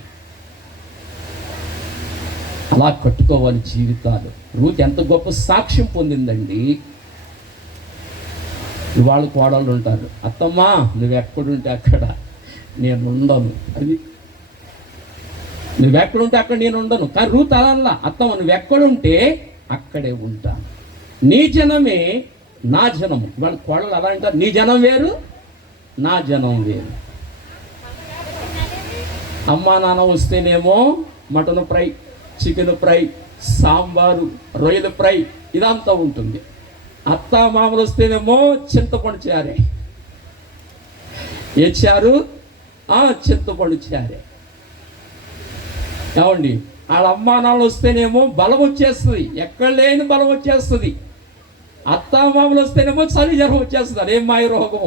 అలా కట్టుకోవాలి జీవితాలు. రూత్ ఎంత గొప్ప సాక్ష్యం పొందిందండి. ఇవాళ కోడళ్ళు ఉంటారు, అత్తమ్మా నువ్వు ఎక్కడుంటే అక్కడ నేను ఉండను, అది నువ్వు ఎక్కడుంటే అక్కడ నేను ఉండను. కానీ రూత్ అలా, అత్తమ్మ నువ్వు ఎక్కడుంటే అక్కడే ఉంటాను, నీ జనమే నా జనము. ఇవాళ కోడలు అలా అంటారు, నీ జనం వేరు నా జనం వేరు. అమ్మా నాన్న వస్తేనేమో mutton fry, chicken fry, sambar, రొయ్యల ఫ్రై ఇదంతా ఉంటుంది. అత్త మామలు వస్తేనేమో చింతపండు చారే. ఏ చారు? చింతపండు చారే. ఏమండి, వాళ్ళ అమ్మా నాన్నలు వస్తేనేమో బలం వచ్చేస్తుంది, ఎక్కడ లేని బలం వచ్చేస్తుంది. అత్త మామలు వస్తేనేమో చలి జ్వరం వచ్చేస్తుంది. అదేం మాయ రోగం,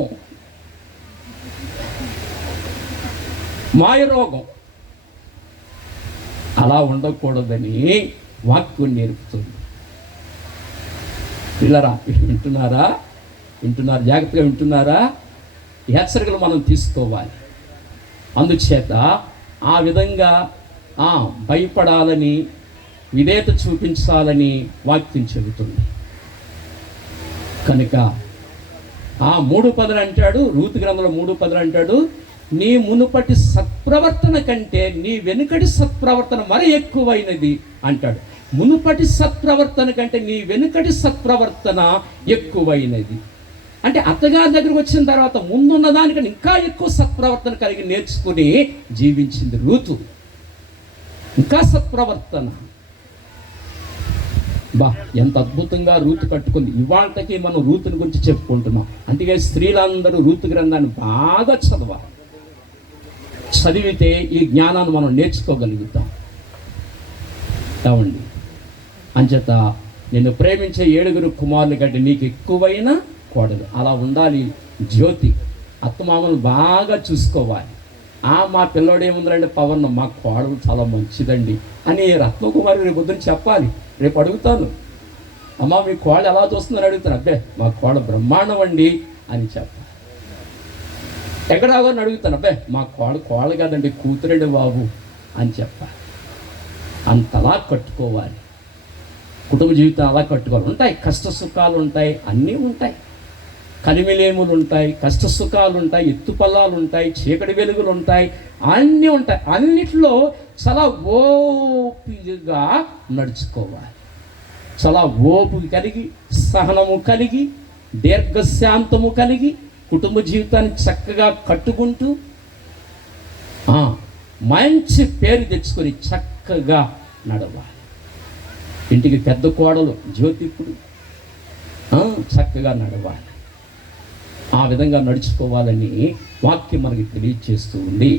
మాయ రోగం. అలా ఉండకూడదని వాక్యం నేర్పుతుంది. పిల్లరా వింటున్నారా? జాగ్రత్తగా వింటున్నారా? హెచ్చరికలు మనం తీసుకోవాలి. అందుచేత ఆ విధంగా భయపడాలని, విధేయత చూపించాలని వాక్యం చెబుతుంది. కనుక 3:10 అంటాడు, రూతు గ్రంథంలో 3:10 అంటాడు, నీ మునుపటి సత్ప్రవర్తన కంటే నీ వెనుకటి సత్ప్రవర్తన మరి ఎక్కువైనది అంటాడు. మునుపటి సత్ప్రవర్తన కంటే నీ వెనుకటి సత్ప్రవర్తన ఎక్కువైనది అంటే అత్తగారి దగ్గరకు వచ్చిన తర్వాత ముందున్న దానికన్నా ఇంకా ఎక్కువ సత్ప్రవర్తన కలిగి నేర్చుకుని జీవించింది రూతు. ఇంకా సత్ప్రవర్తన, ఎంత అద్భుతంగా రూతు కట్టుకుంది. ఇవాళకి మనం రూతుని గురించి చెప్పుకుంటున్నాం. అందుకే స్త్రీలందరూ రూతు గ్రంథాన్ని బాగా చదవాలి. చదివితే ఈ జ్ఞానాన్ని మనం నేర్చుకోగలుగుతాం. కావండి, అంచేత నిన్ను ప్రేమించే 7 కుమారులు కంటే నీకు ఎక్కువైన కోడలు. అలా ఉండాలి జ్యోతి. అత్తమామలు బాగా చూసుకోవాలి. మా పిల్లోడు ఏముందండి పవన్, మా కోడలు చాలా మంచిదండి అని రత్నకుమారి రేపు పొద్దున్న చెప్పాలి. రేపు అడుగుతాను, అమ్మ మీ కోడలు ఎలా చూస్తుందని అడుగుతాను. అబ్బే మా కోడ బ్రహ్మాండం అండి అని చెప్పాలి. ఎక్కడాగో అని అడుగుతాను, అబ్బే మా కోడ కాదండి కూతురండి బాబు అని చెప్పాలి. అంతలా కట్టుకోవాలి. కుటుంబ జీవితం అలా కట్టుకోవాలి. ఉంటాయి కష్ట సుఖాలు ఉంటాయి, అన్నీ ఉంటాయి. కలిమిలేములు ఉంటాయి, కష్ట సుఖాలు ఉంటాయి, ఎత్తుపల్లాలు ఉంటాయి, చీకటి వెలుగులు ఉంటాయి, అన్నీ ఉంటాయి. అన్నిట్లో చాలా ఓపికగా నడుచుకోవాలి. చాలా ఓపిక కలిగి, సహనము కలిగి, దీర్ఘశాంతము కలిగి కుటుంబ జీవితాన్ని చక్కగా కట్టుకుంటూ మంచి పేరు తెచ్చుకొని చక్కగా నడవాలి. ఇంటికి పెద్ద కోడలు జ్యోతిప్పుడు చక్కగా నడవాలి. ఆ విధంగా నడుచుకోవాలని వాక్యం మనకి తెలియజేస్తూ ఉంది.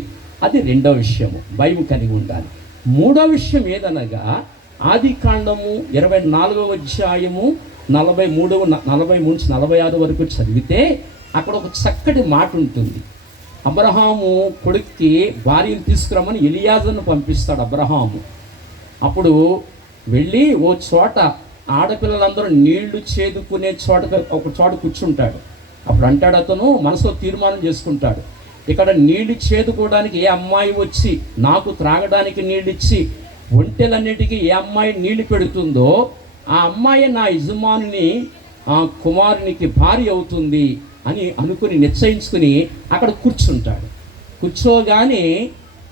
అది 2వ విషయము, భయం కలిగి ఉండాలి. 3వ విషయం ఏదనగా ఆదికాండము 24వ అధ్యాయము 43-46 వరకు చదివితే అక్కడ ఒక చక్కటి మాట ఉంటుంది. అబ్రహాము కొడుక్కి భార్యను తీసుకురమ్మని ఎలియాజర్ను పంపిస్తాడు అబ్రహాము. అప్పుడు వెళ్ళి ఓ చోట ఆడపిల్లలందరూ నీళ్లు చేదుకునే ఒక చోట కూర్చుంటాడు. అప్పుడు అంటాడు, అతను మనసులో తీర్మానం చేసుకుంటాడు, ఇక్కడ నీళ్లు చేదుకోవడానికి ఏ అమ్మాయి వచ్చి నాకు త్రాగడానికి నీళ్ళు ఇచ్చి ఒంటెలన్నిటికీ ఏ అమ్మాయి నీళ్లు పెడుతుందో ఆ అమ్మాయి నా యజమానుని కుమారునికి భార్య అవుతుంది అని అనుకుని నిశ్చయించుకుని అక్కడ కూర్చుంటాడు. కూర్చోగానే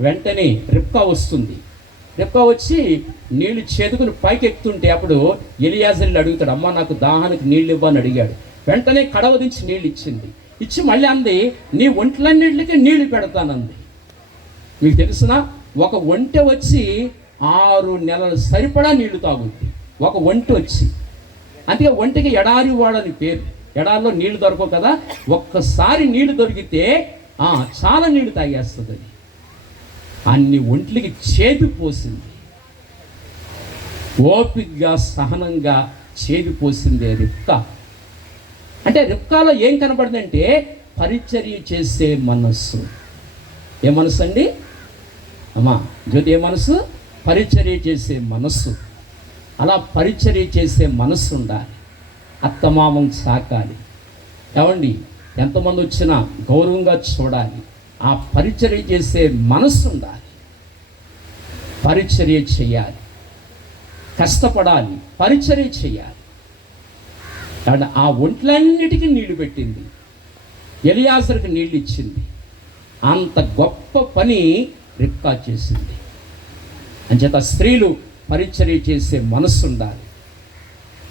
వెంటనే రిబ్కా వస్తుంది. రిబ్కా వచ్చి నీళ్లు చేదుకుని పైకి ఎక్కుతుంటే అప్పుడు ఎలియాజరు అడుగుతాడు, అమ్మ నాకు దాహానికి నీళ్ళు ఇవ్వని అడిగాడు. వెంటనే కడవ దించి నీళ్ళు ఇచ్చింది. ఇచ్చి మళ్ళీ అంది, నీ ఒంట్లన్నింటికి నీళ్లు పెడతానంది. మీకు తెలుసునా, ఒక ఒంటె వచ్చి 6 నెలలు సరిపడా నీళ్లు తాగుద్ది ఒక ఒంటె వచ్చి. అందుకే ఒంటెకి ఎడారి వాడని పేరు. ఎడారిలో నీళ్లు దొరకవు కదా, ఒక్కసారి నీళ్లు దొరికితే చాలా నీళ్లు తాగేస్తుంది. అన్ని ఒంట్లకి చేదు పోసింది, ఓపికగా సహనంగా చేదు పోసింది రిబ్కా. అంటే రిబ్కాలో ఏం కనపడిందంటే పరిచర్య చేసే మనస్సు. ఏ మనస్సు అండి అమ్మా జ్యోతి? ఏ మనస్సు? పరిచర్య చేసే మనస్సు. అలా పరిచర్య చేసే మనస్సు ఉండాలి. అత్తమామం సాకాలి. ఏమండి, ఎంతమంది వచ్చినా గౌరవంగా చూడాలి. ఆ పరిచర్య చేసే మనస్సు ఉండాలి. పరిచర్య చేయాలి, కష్టపడాలి, పరిచర్య చేయాలి. అండ్ ఆ ఒంట్లన్నిటికీ నీళ్లు పెట్టింది, ఎలియాజరుకి నీళ్ళు ఇచ్చింది. అంత గొప్ప పని రిబ్కా చేసింది. అంచేత స్త్రీలు పరిచర్య చేసే మనస్సు ఉండాలి.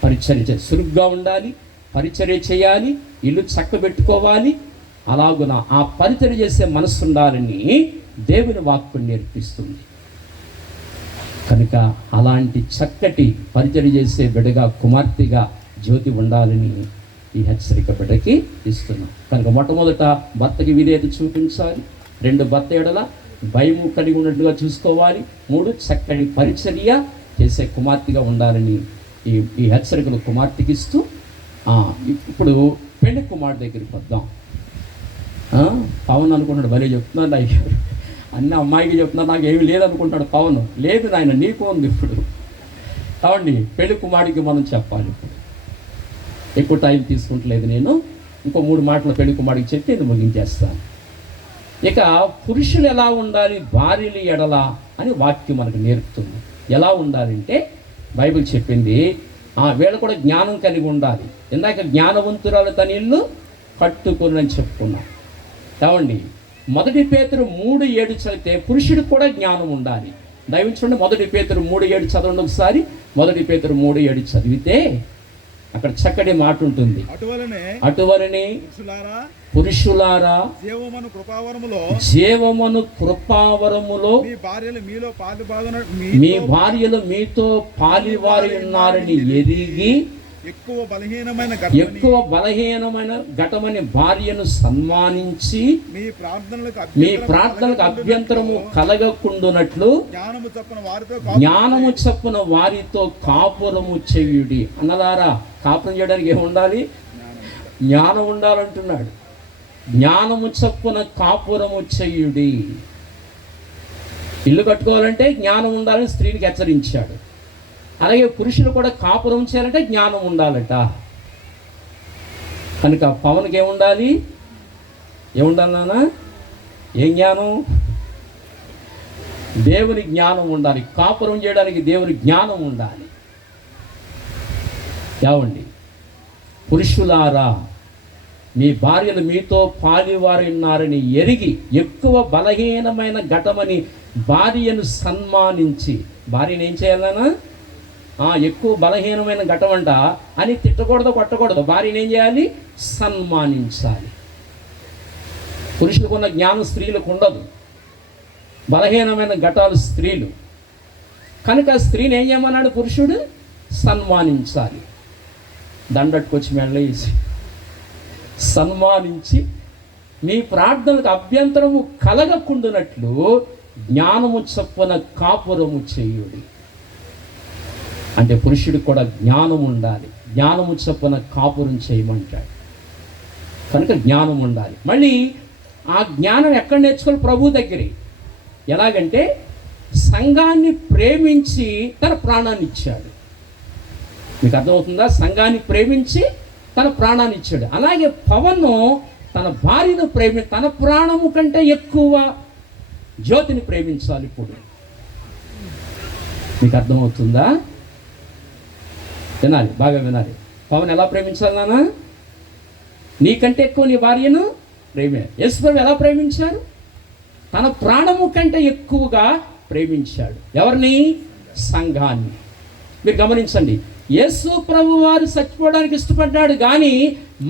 పరిచర్య సురుగ్గా ఉండాలి, పరిచర్య చేయాలి, ఇల్లు చక్కబెట్టుకోవాలి. అలాగున ఆ పరిచర్య చేసే మనస్సు ఉండాలని దేవుని వాక్కు నేర్పిస్తుంది. కనుక అలాంటి చక్కటి పరిచర్య చేసే బిడ్డగా, కుమార్తెగా జ్యోతి ఉండాలని ఈ హెచ్చరిక బిడ్డకి ఇస్తున్నాం. కనుక మొట్టమొదట భర్తకి విధేయత చూపించాలి. 2 భర్త ఎడల భయము కలిగి ఉన్నట్టుగా చూసుకోవాలి. 3 చక్కటి పరిచర్య చేసే కుమార్తెగా ఉండాలని ఈ హెచ్చరికలు కుమార్తెకి ఇస్తూ, ఇప్పుడు పెళ్లి కుమార్తె దగ్గరికి వద్దాం. పవన్ అనుకుంటాడు, భలే చెప్తున్నాడు అయ్యారు, అన్న అమ్మాయికి చెప్తున్నా, నాకు ఏమీ లేదనుకుంటాడు పవన్. లేదు నాయన, నీకు ఉంది ఇప్పుడు. కావండి, పెళ్లి కుమారుడికి మనం చెప్పాలి. ఇప్పుడు ఎక్కువ టైం తీసుకుంటలేదు నేను. ఇంకో 3 మాటలు పెళ్లి కుమారుడికి చెప్పి నేను ముగించేస్తాను. ఇక పురుషులు ఎలా ఉండాలి భార్యలు ఎడల అని వాక్యం మనకు నేర్పుతుంది. ఎలా ఉండాలంటే బైబిల్ చెప్పింది, వీళ్ళు కూడా జ్ఞానం కలిగి ఉండాలి. ఇందాక జ్ఞానవంతురాలు తన ఇల్లు కట్టుకుని చెప్పుకున్నాం. ఏమండి, 1 పేతురు 3:7 చదివితే పురుషుడికి కూడా జ్ఞానం ఉండాలి. దయవించండి, 1 పేతురు 3:7 చదవండి ఒకసారి. 1 పేతురు 3:7 చదివితే అక్కడ చక్కటి మాట ఉంటుంది. అటువలనే పురుషులారా జీవమును కృపావరములో మీ భార్యలు మీతో పాలివారి ఉన్నారని ఎరిగి ఎక్కువ బలహీనమైన ఘటమని భార్యను సన్మానించి మీ ప్రార్థనలకు అభ్యంతరము కలగకుండునట్లు జ్ఞానము చప్పున వారితో కాపురము చేయుడి. అన్నలారా, కాపురం చేయడానికి ఏముండాలి? జ్ఞానం ఉండాలంటున్నాడు. జ్ఞానము చప్పున కాపురము చేయుడి. ఇల్లు కట్టుకోవాలంటే జ్ఞానం ఉండాలని స్త్రీనికి హెచ్చరించాడు. అలాగే పురుషులు కూడా కాపురం చేయాలంటే జ్ఞానం ఉండాలట. కనుక పవన్కి ఏముండాలి? నాన్న? ఏం జ్ఞానం? దేవుని జ్ఞానం ఉండాలి. కాపురం చేయడానికి దేవుని జ్ఞానం ఉండాలి. ఏమండి, పురుషులారా మీ భార్యలు మీతో పాలివారి ఉన్నారని ఎరిగి ఎక్కువ బలహీనమైన ఘటమని భార్యను సన్మానించి. భార్యను ఏం చేయాలన్నా? ఎక్కువ బలహీనమైన ఘటమంట అని తిట్టకూడదు, కొట్టకూడదు. భార్యను ఏం చేయాలి? సన్మానించాలి. పురుషులకు ఉన్న జ్ఞానం స్త్రీలకు ఉండదు. బలహీనమైన ఘటాలు స్త్రీలు. కనుక స్త్రీని ఏం చేయమన్నాడు పురుషుడు? సన్మానించాలి. దండట్టుకొచ్చి మెళ్ళేసి సన్మానించి మీ ప్రార్థనలకు అభ్యంతరము కలగకుండునట్లు జ్ఞానము చొప్పున కాపురము చేయుడి. అంటే పురుషుడికి కూడా జ్ఞానం ఉండాలి. జ్ఞానము చొప్పున కాపురం చేయమంటాడు. కనుక జ్ఞానం ఉండాలి. మళ్ళీ ఆ జ్ఞానం ఎక్కడ నేర్చుకోవాలి? ప్రభు దగ్గరే. ఎలాగంటే సంఘాన్ని ప్రేమించి తన ప్రాణాన్ని ఇచ్చాడు. మీకు అర్థమవుతుందా? సంఘాన్ని ప్రేమించి తన ప్రాణాన్ని ఇచ్చాడు. అలాగే పవను తన భార్యను తన ప్రాణము కంటే ఎక్కువ జ్యోతిని ప్రేమించాలి. ఇప్పుడు మీకు అర్థమవుతుందా? వినాలి, బాగా వినాలి. పవన్ ఎలా ప్రేమించాలి నాన్న? నీకంటే ఎక్కువ నీ భార్యను యేసుప్రభు ఎలా ప్రేమించారు? తన ప్రాణము కంటే ఎక్కువగా ప్రేమించాడు. ఎవరిని? సంఘాన్ని. మీరు గమనించండి, యేసు ప్రభు వారు చచ్చిపోవడానికి ఇష్టపడ్డాడు, కానీ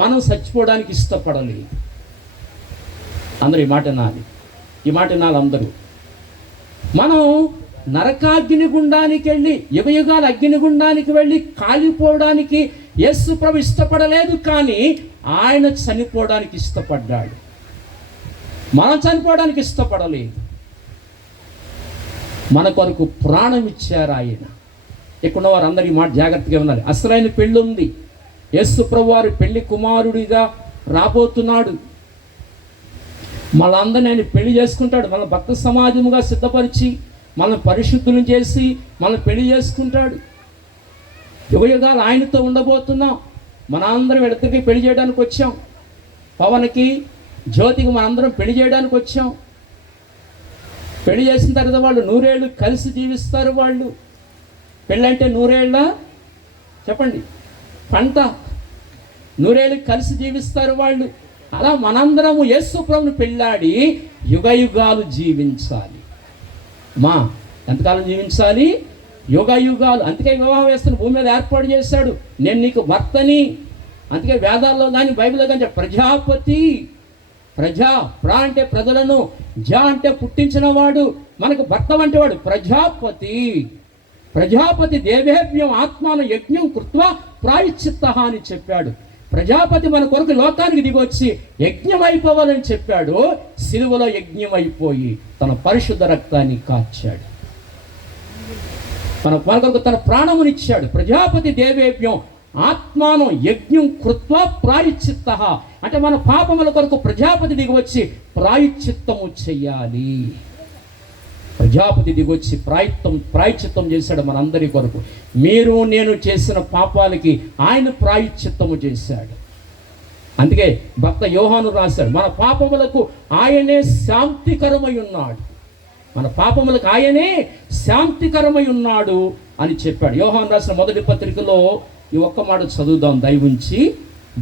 మనం చచ్చిపోవడానికి ఇష్టపడలేదు. అందరూ ఈ మాట వినాలి. ఈ మాట వినాలి అందరూ. మనం నరకాగ్ని గుండానికి వెళ్ళి, యుగయుగాల అగ్నిగుండానికి వెళ్ళి కాలిపోవడానికి యేసు ప్రభు ఇష్టపడలేదు, కానీ ఆయన చనిపోవడానికి ఇష్టపడ్డాడు. మనం చనిపోవడానికి ఇష్టపడలేదు. మన కొరకు ప్రాణం ఇచ్చారు ఆయన. ఇక్కడ వారు అందరూ ఈ మాట జాగ్రత్తగా ఉన్నారు. అసలైన పెళ్ళి ఉంది. యేసు ప్రభు వారి పెళ్లి కుమారుడిగా రాబోతున్నాడు. మనందరినీ ఆయన పెళ్లి చేసుకుంటాడు. మన భక్త సమాజముగా సిద్ధపరిచి మనల్ని పరిశుద్ధులను చేసి మనల్ని పెళ్లి చేసుకుంటాడు. యుగయుగాలు ఆయనతో ఉండబోతున్నాం. మనందరం ఇద్దరికి పెళ్లి చేయడానికి వచ్చాం. పవన్కి, జ్యోతికి మనందరం పెళ్లి చేయడానికి వచ్చాం. పెళ్లి చేసిన తర్వాత వాళ్ళు 100 ఏళ్ళు కలిసి జీవిస్తారు. వాళ్ళు పెళ్ళంటే 100 ఏళ్ళ చెప్పండి పంట. 100 ఏళ్ళు కలిసి జీవిస్తారు వాళ్ళు. అలా మనందరము యేసు ప్రభువును పెళ్ళాడి యుగయుగాలు జీవించాలి. ఎంతకాలం జీవించాలి? యుగయుగాలు. అందుకే వివాహ వ్యవస్థను భూమి మీద ఏర్పాటు చేశాడు. నేను నీకు భర్తని. అందుకే వేదాల్లో కానీ బైబిల్లో కానీ ప్రజాపతి. ప్ర అంటే ప్రజలను, జ అంటే పుట్టించిన వాడు, మనకు భర్త వంటి వాడు ప్రజాపతి. ప్రజాపతి దేవేభ్యం ఆత్మాను యజ్ఞం కృత్వా ప్రాయశ్చిత్త అని చెప్పాడు. ప్రజాపతి మన కొరకు లోకానికి దిగొచ్చి యజ్ఞం అయిపోవాలని చెప్పాడు. సిలువలో యజ్ఞం అయిపోయి తన పరిశుద్ధ రక్తాన్ని కాచాడు. మన కొరకు తన ప్రాణమునిచ్చాడు. ప్రజాపతి దేవేభ్యం ఆత్మాను యజ్ఞం కృత్వా ప్రాయశ్చిత్త అంటే మన పాపముల కొరకు ప్రజాపతి దిగొచ్చి ప్రాయశ్చిత్తము చెయ్యాలి. ప్రజాపతి దిగొచ్చి ప్రాయశ్చిత్తం చేశాడు మనందరి కొరకు. మీరు నేను చేసిన పాపాలకి ఆయన ప్రాయశ్చిత్తము చేశాడు. అందుకే భక్త యోహాను రాశాడు, మన పాపములకు ఆయనే శాంతికరమై ఉన్నాడు. మన పాపములకు ఆయనే శాంతికరమై ఉన్నాడు అని చెప్పాడు. యోహాను రాసిన మొదటి పత్రికలో ఈ ఒక్క మాట చదువుదాం దయవుంచి.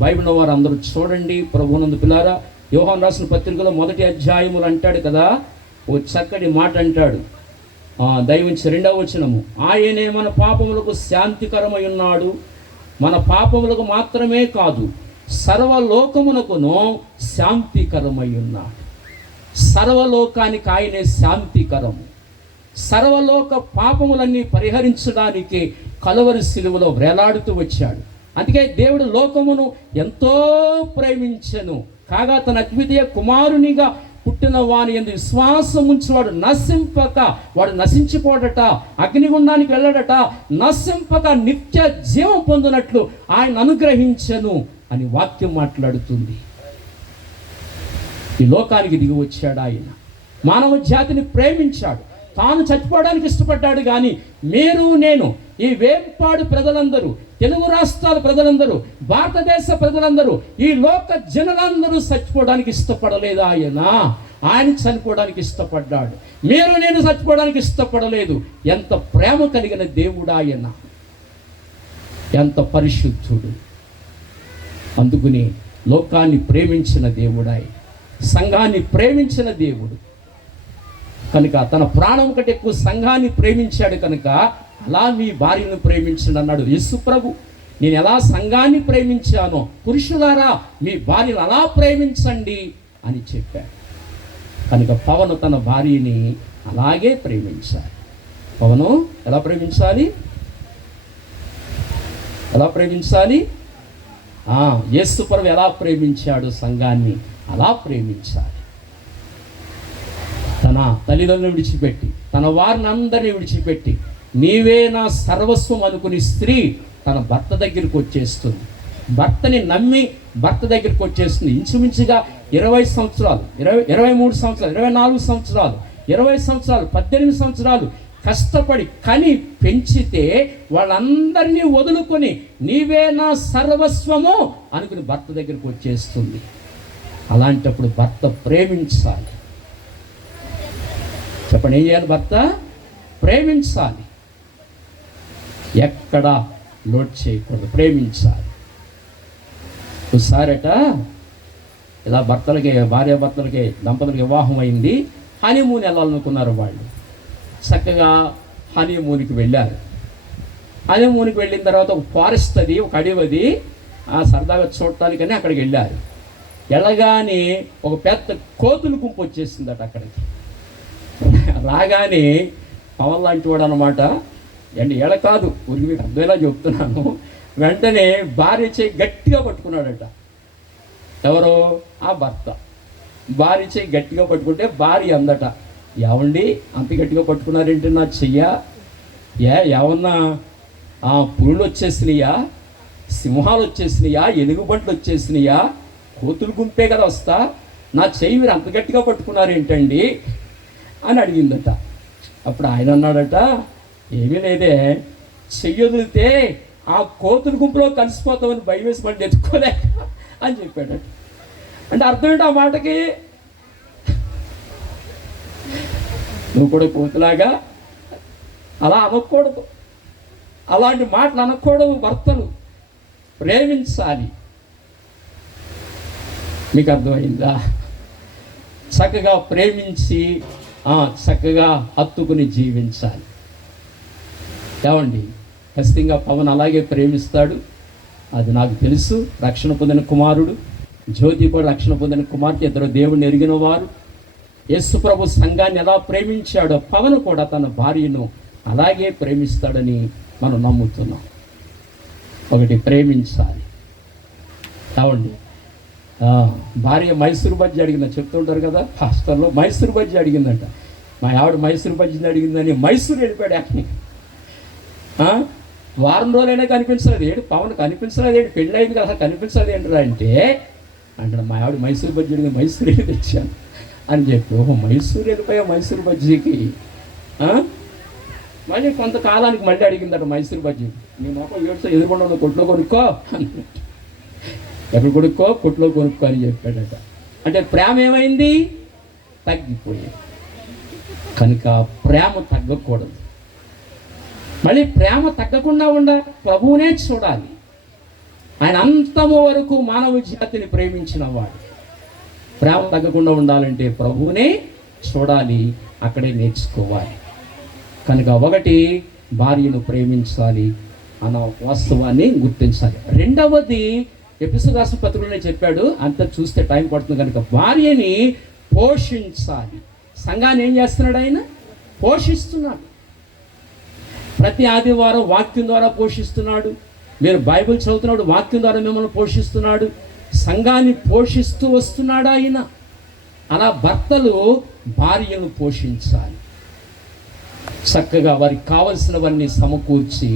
బైబిల్ వారు అందరూ చూడండి. ప్రభువునందు పిల్లారా, యోహాను రాసిన పత్రికలో 1వ అధ్యాయములు అంటాడు కదా, ఓ చక్కటి మాట అంటాడు. దైవించి 2వ వచనము, ఆయనే మన పాపములకు శాంతికరమై ఉన్నాడు. మన పాపములకు మాత్రమే కాదు, సర్వలోకమునకును శాంతికరమై ఉన్నాడు. సర్వలోకానికి ఆయనే శాంతికరము. సర్వలోక పాపములన్నీ పరిహరించడానికి కలువరి సిలువలో వేలాడుతూ వచ్చాడు. అందుకే దేవుడు లోకమును ఎంతో ప్రేమించెను కాగా తన అద్వితీయ కుమారునిగా పుట్టిన వాని యందు విశ్వాసం ఉంచువాడు నశింపక, వాడు నశించిపోడట, అగ్నిగుండానికి వెళ్ళడట, నశింపక నిత్య జీవం పొందినట్లు ఆయన అనుగ్రహించెను అని వాక్యం మాట్లాడుతుంది. ఈ లోకానికి దిగి వచ్చాడు ఆయన. మానవ జాతిని ప్రేమించాడు. తాను చచ్చిపోవడానికి ఇష్టపడ్డాడు. కానీ మీరు నేను, ఈ వేంపాడు ప్రజలందరూ, తెలుగు రాష్ట్రాల ప్రజలందరూ, భారతదేశ ప్రజలందరూ, ఈ లోక జనులందరూ చచ్చిపోవడానికి ఇష్టపడలేదు. ఆయన చనిపోవడానికి ఇష్టపడ్డాడు. మీరు నేను చచ్చిపోవడానికి ఇష్టపడలేదు. ఎంత ప్రేమ కలిగిన దేవుడు ఆయన, ఎంత పరిశుద్ధుడు. అందుకుని లోకాన్ని ప్రేమించిన దేవుడాయి, సంఘాన్ని ప్రేమించిన దేవుడు కనుక తన ప్రాణం కంటే ఎక్కువ సంఘాన్ని ప్రేమించాడు. కనుక అలా మీ భార్యను ప్రేమించండి అన్నాడు యేసు ప్రభు. నేను ఎలా సంఘాన్ని ప్రేమించానో పురుషులారా మీ భార్యను అలా ప్రేమించండి అని చెప్పాడు. కనుక పవను తన భార్యని అలాగే ప్రేమించాలి. పవను ఎలా ప్రేమించాలి? ఎలా ప్రేమించాలి? యేసు ప్రభు ఎలా ప్రేమించాడు సంఘాన్ని అలా ప్రేమించాలి. తన తల్లిదండ్రులను విడిచిపెట్టి, తన వారిని అందరినీ విడిచిపెట్టి, నీవే నా సర్వస్వం అనుకుని స్త్రీ తన భర్త దగ్గరికి వచ్చేస్తుంది. భర్తని నమ్మి భర్త దగ్గరికి వచ్చేస్తుంది. ఇంచుమించుగా 20 సంవత్సరాలు, 23 సంవత్సరాలు, 24 సంవత్సరాలు, 20 సంవత్సరాలు, 18 సంవత్సరాలు కష్టపడి కని పెంచితే వాళ్ళందరినీ వదులుకొని నీవే నా సర్వస్వము అనుకుని భర్త దగ్గరికి వచ్చేస్తుంది. అలాంటప్పుడు భర్త ప్రేమించాలి. చెప్పండి, ఏం చేయాలి? భర్త ప్రేమించాలి. ఎక్కడ లోటు చేయకూడదు, ప్రేమించాలి. ఒకసారట ఇలా భార్యాభర్తలకి దంపతులకి వివాహం అయింది. హనీమూన్ వెళ్ళాలనుకున్నారు వాళ్ళు. చక్కగా హనీమూన్కి వెళ్ళారు. హనీమూన్కి వెళ్ళిన తర్వాత ఒక ఫారెస్ట్ అది, ఒక అడవి, సరదాగా చూడటానికని అక్కడికి వెళ్ళారు. వెళ్ళగానే ఒక పెద్ద కోతుల గుంపు వచ్చేసిందట అక్కడికి. రాగానే పవన్ లాంటి వాడు అనమాట. ఎడ కాదు, ఊరికి మీకు అర్థమేలా చెప్తున్నాను. వెంటనే భార్య చేయి గట్టిగా పట్టుకున్నాడట. ఎవరో? ఆ భర్త. భార్య చేయి గట్టిగా పట్టుకుంటే భార్య అందట, ఏమండి అంత గట్టిగా పట్టుకున్నారేంటి నా చెయ్య? ఏమన్నా పురులు వచ్చేసినాయా, సింహాలు వచ్చేసినాయా, ఎలుగుబంట్లు వచ్చేసినాయా? కోతులు గుంపే కదా వస్తా, నా చెయ్యి మీరు అంత గట్టిగా పట్టుకున్నారేంటండి అని అడిగిందట. అప్పుడు ఆయన అన్నాడట, ఏమీ లేదే, చెయ్యి వదిలితే ఆ కోతుల గుంపులో కలిసిపోతామని భయం వేసి మళ్ళీ ఎత్తుకోలేక అని చెప్పాడట. అంటే అర్థం ఏంటి ఆ మాటకి? నువ్వు కూడా కోతులాగా అలా అనకూడదు, అలాంటి మాటలు అనకూడదు. భర్తలు ప్రేమించాలి. మీకు అర్థమైందా? చక్కగా ప్రేమించి చక్కగా హత్తుకుని జీవించాలి. ఏమండి, ఖచ్చితంగా పవన్ అలాగే ప్రేమిస్తాడు, అది నాకు తెలుసు. రక్షణ పొందిన కుమారుడు, జ్యోతి కూడా రక్షణ పొందిన కుమార్తె, ఇద్దరు దేవుడిని ఎరిగిన వారు. యేసు ప్రభు సంఘాన్ని ఎలా ప్రేమించాడో పవన్ కూడా తన భార్యను అలాగే ప్రేమిస్తాడని మనం నమ్ముతున్నాం. ఒకటి ప్రేమించాలి. ఏమండి, భార్య మైసూరు బజ్జీ అడిగిందని చెప్తుంటారు కదా పాస్టర్లో. మైసూరు బజ్జీ అడిగిందంట. మా ఆవిడ మైసూరు బజ్జీని అడిగిందని మైసూరు వెళ్ళిపోయాడు యాక్ని. వారం రోజులైనా కనిపించలేదు. ఏంటి పవన్ కనిపించలేదు ఏంటి, పెళ్ళి అయింది కదా కనిపించలేదు ఏంటరా అంటే మా ఆవిడ మైసూరు బజ్జీ అడిగింది, మైసూరు వెళ్ళి తెచ్చాను అని చెప్పి. ఓహో, మైసూరు వెళ్ళిపోయా మైసూరు బజ్జీకి. మళ్ళీ కొంతకాలానికి మళ్ళీ అడిగిందట మైసూరు బజ్జీ. నీ మొక్క ఏడుతో ఎదురుకుండా ఉన్న కొట్లో కొనుక్కో, ఎక్కడ కొనుక్కో, కొట్లో కొనుక్కో అని చెప్పాడట. అంటే ప్రేమ ఏమైంది? తగ్గిపోయింది. కనుక ప్రేమ తగ్గకూడదు. మళ్ళీ ప్రేమ తగ్గకుండా ప్రభువునే చూడాలి. ఆయన అంతము వరకు మానవ జాతిని ప్రేమించిన వాడు. ప్రేమ తగ్గకుండా ఉండాలంటే ప్రభువునే చూడాలి, అక్కడే నేర్చుకోవాలి. కనుక ఒకటి, భార్యను ప్రేమించాలి అన్న వాస్తవాన్ని గుర్తించాలి. రెండవది, ఎఫెసు రాసిన పత్రికలోనే చెప్పాడు, అంత చూస్తే టైం పడుతుంది కనుక, భార్యని పోషించాలి. సంఘాన్ని ఏం చేస్తున్నాడు? ఆయన పోషిస్తున్నాడు. ప్రతి ఆదివారం వాక్యం ద్వారా పోషిస్తున్నాడు. మీరు బైబిల్ చదువుతున్నాడు, వాక్యం ద్వారా మిమ్మల్ని పోషిస్తున్నాడు. సంఘాన్ని పోషిస్తూ వస్తున్నాడు ఆయన. అలా భర్తలు భార్యను పోషించాలి. చక్కగా వారికి కావలసినవన్నీ సమకూర్చి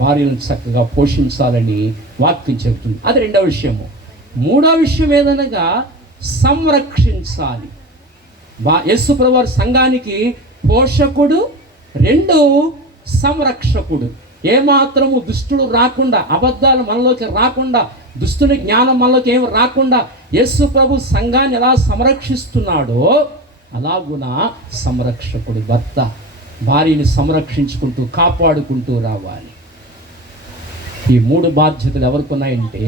భార్యను చక్కగా పోషించాలని వాక్యం చెబుతుంది. అది రెండవ విషయము. మూడవ విషయం ఏదనగా సంరక్షించాలి. యేసు ప్రభువు సంఘానికి పోషకుడు, రెండు సంరక్షకుడు. ఏమాత్రము దుష్టుడు రాకుండా, అబద్ధాలు మనలోకి రాకుండా, దుష్టుని జ్ఞానం మనలోకి ఏమి రాకుండా యేసు ప్రభు సంఘాన్ని ఎలా సంరక్షిస్తున్నాడో అలాగున సంరక్షకుడు భర్త భార్యని సంరక్షించుకుంటూ కాపాడుకుంటూ రావాలి. ఈ మూడు బాధ్యతలు ఎవరికి ఉన్నాయంటే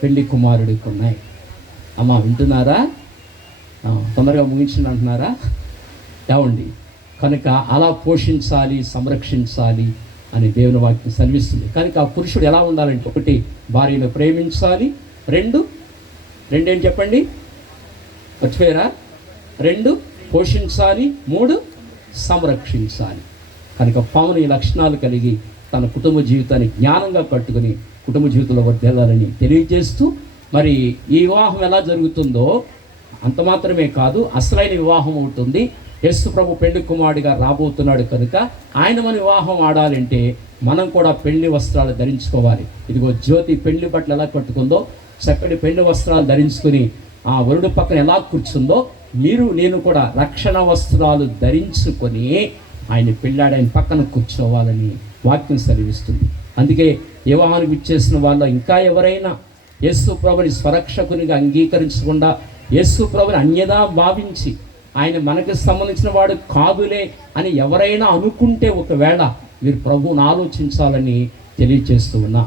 పెళ్లి కుమారుడికి ఉన్నాయి. అమ్మా వింటున్నారా? తొందరగా ముగించండి అంటున్నారా? ఏమండి? కనుక అలా పోషించాలి, సంరక్షించాలి అని దేవుని వాక్యం సెలవిస్తుంది. కనుక ఆ పురుషుడు ఎలా ఉండాలంటే, ఒకటి, భార్యను ప్రేమించాలి. రెండేం చెప్పండి, మర్చిపోయారా? రెండు, పోషించాలి. మూడు, సంరక్షించాలి. కనుక పౌలు ఈ లక్షణాలు కలిగి తన కుటుంబ జీవితాన్ని జ్ఞానంగా కట్టుకుని కుటుంబ జీవితంలో వర్ధిల్లాలని తెలియజేస్తూ, మరి ఈ వివాహం ఎలా జరుగుతుందో అంత మాత్రమే కాదు, అసలైన వివాహం ఉంటుంది. యేసు ప్రభు పెళ్లి కుమారుడిగా రాబోతున్నాడు కనుక ఆయన మన వివాహం ఆడాలంటే మనం కూడా పెళ్లి వస్త్రాలు ధరించుకోవాలి. ఇదిగో జ్యోతి పెళ్లి బట్టలు ఎలా కట్టుకుందో, చక్కటి పెళ్లి వస్త్రాలు ధరించుకుని ఆ వరుడు పక్కన ఎలా కూర్చుందో, మీరు నేను కూడా రక్షణ వస్త్రాలు ధరించుకొని ఆయన పెళ్ళాడు ఆయన పక్కన కూర్చోవాలని వాక్యం సెలవిస్తుంది. అందుకే వివాహానికి ఇచ్చేసిన వాళ్ళు ఇంకా ఎవరైనా యేసు ప్రభుని స్వరక్షకునిగా అంగీకరించకుండా యేసు ప్రభుని అన్యదా భావించి ఆయన మనకి సంబంధించిన వాడు కాదులే అని ఎవరైనా అనుకుంటే ఒకవేళ మీరు ప్రభువుని ఆలోచించాలని తెలియజేస్తూ ఉన్నా.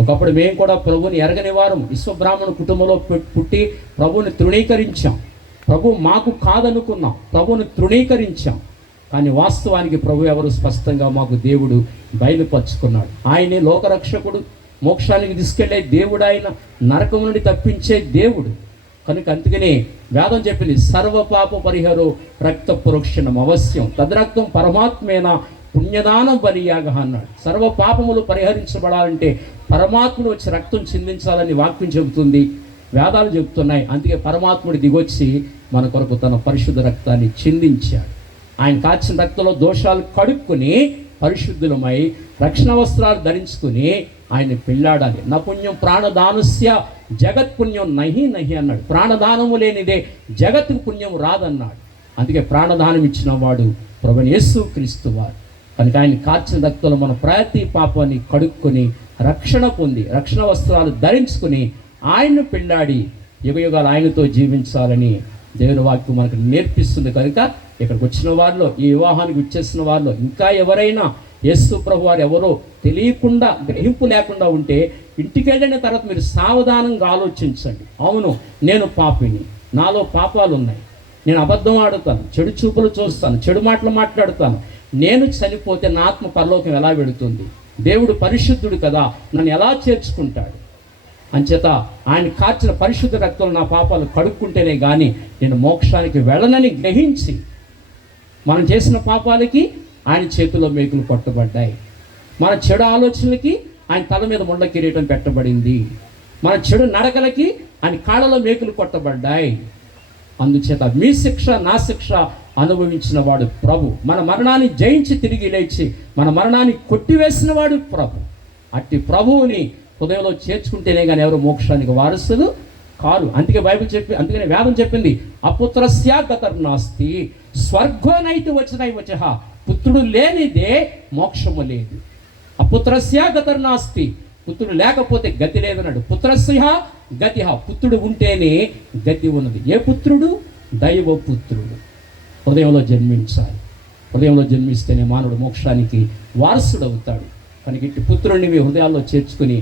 ఒకప్పుడు మేము కూడా ప్రభువుని ఎరగని వారం, విశ్వబ్రాహ్మణ కుటుంబంలో పుట్టి ప్రభువుని తృణీకరించాం. ప్రభు మాకు కాదనుకున్నాం, ప్రభువుని తృణీకరించాం. కానీ వాస్తవానికి ప్రభు ఎవరు స్పష్టంగా మాకు దేవుడు బయలుపరుచుకున్నాడు. ఆయనే లోకరక్షకుడు, మోక్షానికి తీసుకెళ్లే దేవుడు, ఆయన నరకం నుండి తప్పించే దేవుడు. కనుక అందుకనే వేదం చెప్పింది, సర్వపాప పరిహారో రక్త పురోక్షణం అవశ్యం, తద్రక్తం పరమాత్మేన పుణ్యదానం బలియాగ అన్నాడు. సర్వ పాపములు పరిహరించబడాలంటే పరమాత్ముడు వచ్చి రక్తం చిందించాలని వాక్యం చెబుతుంది, వేదాలు చెబుతున్నాయి. అందుకే పరమాత్ముడు దిగొచ్చి మన కొరకు తన పరిశుద్ధ రక్తాన్ని చిందించాడు. ఆయన కాచిన రక్తంలో దోషాలు కడుక్కుని పరిశుద్ధులమై రక్షణ వస్త్రాలు ధరించుకుని ఆయన పెళ్ళాడాలి. నా పుణ్యం ప్రాణదానస్య జగత్ పుణ్యం నహి నహి అన్నాడు. ప్రాణదానము లేనిదే జగత్తుకు పుణ్యం రాదన్నాడు. అందుకే ప్రాణదానం ఇచ్చిన వాడు ప్రభువైన యేసు క్రీస్తు వారు. కనుక ఆయన కార్చిన రక్తంలో మన ప్రతి పాపాన్ని కడుక్కొని రక్షణ పొంది రక్షణ వస్త్రాలు ధరించుకుని ఆయన్ను పెళ్ళాడి యుగయుగాలు ఆయనతో జీవించాలని దేవుని వాక్యం మనకు నేర్పిస్తుంది. కనుక ఇక్కడికి వచ్చిన వారిలో, ఈ వివాహానికి వచ్చేసిన వారిలో ఇంకా ఎవరైనా యేసు ప్రభు వారు ఎవరో తెలియకుండా, గ్రహింపు లేకుండా ఉంటే ఇంటికి వెళ్ళిన తర్వాత మీరు సావధానంగా ఆలోచించండి. అవును, నేను పాపిని, నాలో పాపాలు ఉన్నాయి, నేను అబద్ధం ఆడుతాను, చెడు చూపులు చూస్తాను, చెడు మాటలు మాట్లాడుతాను, నేను చనిపోతే నా ఆత్మ పరలోకం ఎలా వెళుతుంది? దేవుడు పరిశుద్ధుడు కదా, నన్ను ఎలా చేర్చుకుంటాడు? అంచేత ఆయన కార్చిన పరిశుద్ధ రక్తంలో నా పాపాలు కడుక్కుంటేనే కానీ నేను మోక్షానికి వెళ్ళనని గ్రహించి, మనం చేసిన పాపాలకి ఆయన చేతిలో మేకులు పట్టబడ్డాయి, మన చెడు ఆలోచనలకి ఆయన తల మీద ముండ కిరీటం పెట్టబడింది, మన చెడు నడకలకి ఆయన కాళ్ళలో మేకులు కొట్టబడ్డాయి. అందుచేత మీ శిక్ష నా శిక్ష అనుభవించిన వాడు ప్రభు. మన మరణాన్ని జయించి తిరిగి లేచి మన మరణాన్ని కొట్టివేసిన వాడు ప్రభు. అట్టి ప్రభువుని హృదయంలో చేర్చుకుంటేనే కానీ ఎవరు మోక్షానికి వారసులు కారు. అందుకే బైబిల్ అందుకనే వేదం చెప్పింది, అపుత్రస్య గతర్నాస్తి స్వర్గోనైతి వచ్చినై వచ్చహ, పుత్రుడు లేనిదే మోక్షము లేదు. అపుత్రస్య గతర్నాస్తి, పుత్రుడు లేకపోతే గతి లేదన్నాడు. పుత్రస్య గతిహ, పుత్రుడు ఉంటేనే గతి ఉన్నది. ఏ పుత్రుడు? దైవ పుత్రుడు. హృదయంలో జన్మించాలి. హృదయంలో జన్మిస్తేనే మానవుడు మోక్షానికి వారసుడు అవుతాడు. కనుక ఇట్టి పుత్రుడిని మీ హృదయాల్లో చేర్చుకుని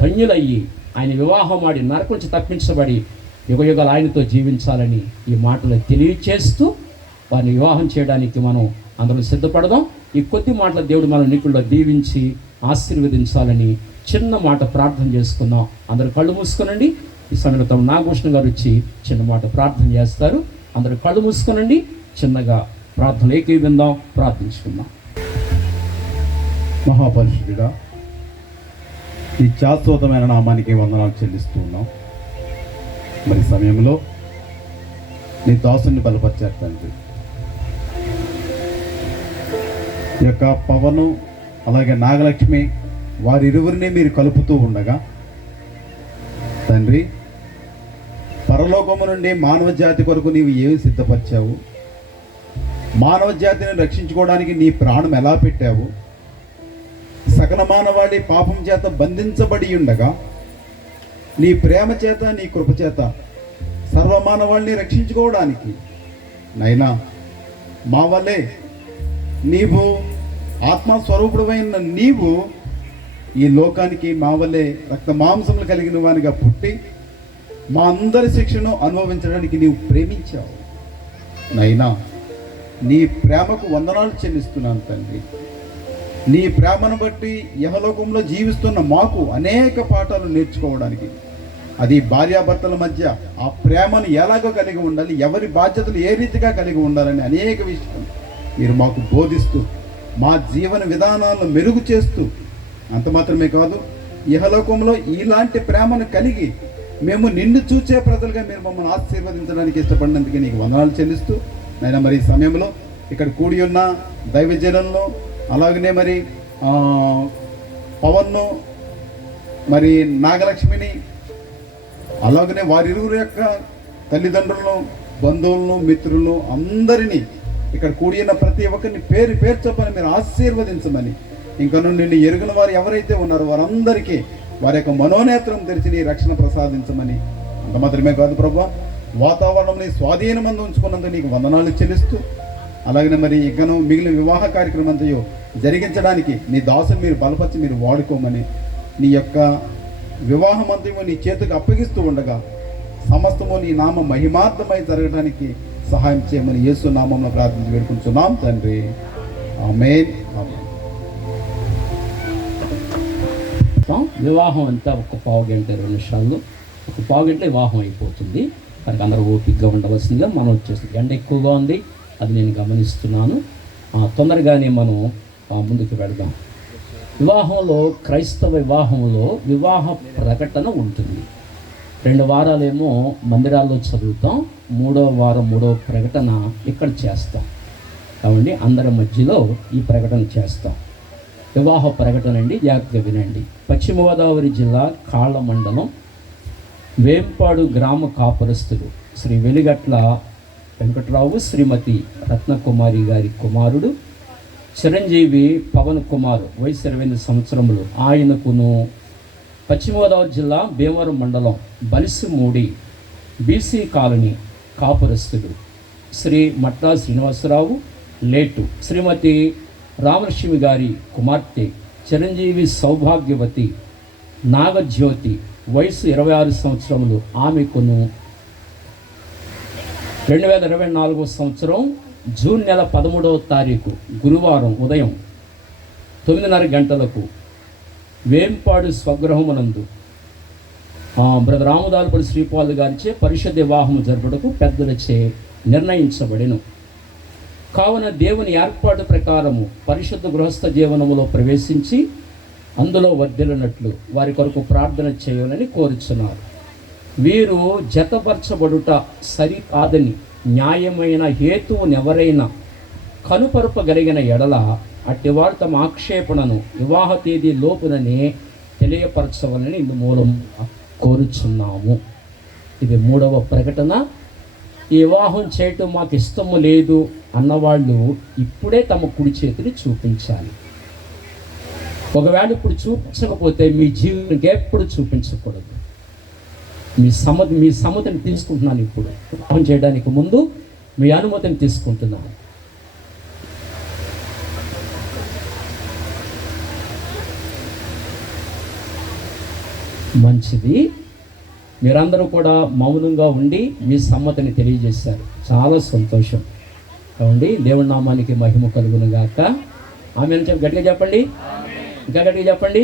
ధన్యులయ్యి ఆయన వివాహమాడి నరకం నుంచి తప్పించబడి యుగయుగాలు ఆయనతో జీవించాలని ఈ మాటలు తెలియచేస్తూ వారిని వివాహం చేయడానికి మనం అందరూ సిద్ధపడదాం. ఈ కొద్ది మాటల దేవుడు మన నీకుల్లో దీవించి ఆశీర్వదించాలని చిన్న మాట ప్రార్థన చేసుకుందాం. అందరూ కళ్ళు మూసుకోనండి. ఈ సమయంలో తమ నాగభూషణ్ గారు వచ్చి చిన్న మాట ప్రార్థన చేస్తారు. అందరూ కళ్ళు మూసుకోనండి. చిన్నగా ప్రార్థన ఏకీవిందాం, ప్రార్థించుకుందాం. మహాపరిశుద్ధుడా, ఈ శాశ్వతమైన నామానికి వందనాలు చెల్లిస్తూ ఉన్నాం. మరి సమయంలో నీ దాసుని బలపరిచారు తండ్రి. ఈ యొక్క పవను అలాగే నాగలక్ష్మి వారిరువురిని మీరు కలుపుతూ ఉండగా తండ్రి, పరలోకము నుండి మానవ జాతి కొరకు నీవు ఏమి సిద్ధపరిచావు, మానవ జాతిని రక్షించుకోవడానికి నీ ప్రాణం ఎలా పెట్టావు, సకల మానవాళి పాపం చేత బంధించబడి ఉండగా నీ ప్రేమ చేత నీ కృప చేత సర్వమానవాళిని రక్షించుకోవడానికి నైనా మా వల్లే నీవు ఆత్మస్వరూపుడమైన నీవు ఈ లోకానికి మా వల్లే రక్త మాంసములు కలిగిన వానిగా పుట్టి మా అందరి శిక్షను అనుభవించడానికి నీవు ప్రేమించావు. నైనా నీ ప్రేమకు వందనాలు చెల్లిస్తున్నాను తండ్రి. నీ ప్రేమను బట్టి యహలోకంలో జీవిస్తున్న మాకు అనేక పాఠాలు నేర్చుకోవడానికి, అది భార్యాభర్తల మధ్య ఆ ప్రేమను ఎలాగో కలిగి ఉండాలి, ఎవరి బాధ్యతలు ఏ రీతిగా కలిగి ఉండాలని అనేక విషయాలు మీరు మాకు బోధిస్తూ మా జీవన విధానాలను మెరుగు చేస్తూ, అంత మాత్రమే కాదు ఇహలోకంలో ఇలాంటి ప్రేమను కలిగి మేము నిన్ను చూచే ప్రజలుగా మీరు మమ్మల్ని ఆశీర్వదించడానికి ఇష్టపడినందుకే నీకు వందనాలు చెల్లిస్తూ నైనా మరి ఈ సమయంలో ఇక్కడ కూడి ఉన్న దైవజనులను అలాగనే మరి పవన్ను మరి నాగలక్ష్మిని అలాగనే వారిరువురు యొక్క తల్లిదండ్రులను బంధువులను మిత్రులను అందరినీ ఇక్కడ కూడి ఉన్న ప్రతి ఒక్కరిని పేరు పేరు చొప్పున మీరు ఆశీర్వదించమని, ఇంకా నుండి ఎరుగున వారు ఎవరైతే ఉన్నారో వారందరికీ వారి యొక్క మనోనేత్రం తెరిచి నీ రక్షణ ప్రసాదించమని, అంత మాత్రమే కాదు ప్రభువా, వాతావరణంని స్వాధీనమందు ఉంచుకున్నందుకు నీకు వందనాలు చెల్లిస్తూ అలాగనే మరి ఇంకను మిగిలిన వివాహ కార్యక్రమం అంతయో జరిగించడానికి నీ దాసుని మీరు బలపరిచి మీరు వాడుకోమని, నీ యొక్క వివాహం అంతయో నీ చేతికి అప్పగిస్తూ ఉండగా సమస్తము నీ నామ మహిమార్థమై జరగడానికి సహాయం చేయమని యేసు నామంలో ప్రార్థించి వేడుకుంటున్నాం తండ్రి. ఆమేన్. వివాహం అంతా ఒక పావు గంట 20 నిమిషాల్లో, ఒక పావు గంట వివాహం అయిపోతుంది. కనుక అందరూ ఓపికగా ఉండవలసిందిగా మనం వచ్చేసి ఎండ ఎక్కువగా ఉంది, అది నేను గమనిస్తున్నాను. తొందరగానే మనం ముందుకు వెళదాం. వివాహంలో, క్రైస్తవ వివాహంలో వివాహ ప్రకటన ఉంటుంది. 2 వారాలేమో మందిరాల్లో చదువుతాం, 3వ వారం 3వ ప్రకటన ఇక్కడ చేస్తాం. కాబట్టి అందరి మధ్యలో ఈ ప్రకటన చేస్తాం. వివాహ ప్రకటన అండి, జాగ్రత్తగా వినండి. పశ్చిమ గోదావరి జిల్లా కాళ్ళ మండలం వేంపాడు గ్రామ కాపురస్తులు శ్రీ వెలిగట్ల వెంకట్రావు శ్రీమతి రత్నకుమారి గారి కుమారుడు చిరంజీవి పవన్ కుమార్, వయసు 28 సంవత్సరములు. ఆయనకును పశ్చిమ గోదావరి జిల్లా భీమవరం మండలం బలిసిమూడి బీసీ కాలనీ కాపురస్తుడు శ్రీ మట్టా శ్రీనివాసరావు లేటు, శ్రీమతి రామలక్ష్మి గారి కుమార్తె చిరంజీవి సౌభాగ్యవతి నాగజ్యోతి, వయసు 26 సంవత్సరములు. ఆమెకును 2024 సంవత్సరం జూన్ నెల 13వ తారీఖు గురువారం ఉదయం 9:30 గంటలకు వేంపాడు స్వగృహమునందు బ్రదర్ రాముదాలపల్లి శ్రీపాల్ గారిచే పరిశుద్ధ వివాహము జరుపుటకు పెద్దలచే నిర్ణయించబడెను. కావున దేవుని ఏర్పాటు ప్రకారము పరిశుద్ధ గృహస్థ జీవనములో ప్రవేశించి అందులో వర్ధిల్లినట్లు వారి కొరకు ప్రార్థన చేయాలని కోరుచున్నారు. వీరు జతపరచబడుట సరికాదని న్యాయమైన హేతువునెవరైనా కనుపరపగలిగిన ఎడల అట్టివారు తమ ఆక్షేపణను వివాహ తేదీ లోపుననే తెలియపరచవాలని ఇందు మూలం కోరుచున్నాము. ఇది 3వ ప్రకటన. ఈ వివాహం చేయటం మాకు ఇష్టము లేదు అన్నవాళ్ళు ఇప్పుడే తమ కుడి చేతిని చూపించాలి. ఒకవేళ ఇప్పుడు చూపించకపోతే మీ జీవితానికి ఎప్పుడు చూపించకూడదు. మీ సమ్మతిని తీసుకుంటున్నాను. ఇప్పుడు వివాహం చేయడానికి ముందు మీ అనుమతిని తీసుకుంటున్నాను. మంచిది. మీరందరూ కూడా మౌనంగా ఉండి మీ సమ్మతిని తెలియజేశారు, చాలా సంతోషం. కాబట్టి దేవుడి నామానికి మహిమ కలుగును గాక. ఆమె గట్టిగా చెప్పండి, ఇంకా గట్టిగా చెప్పండి.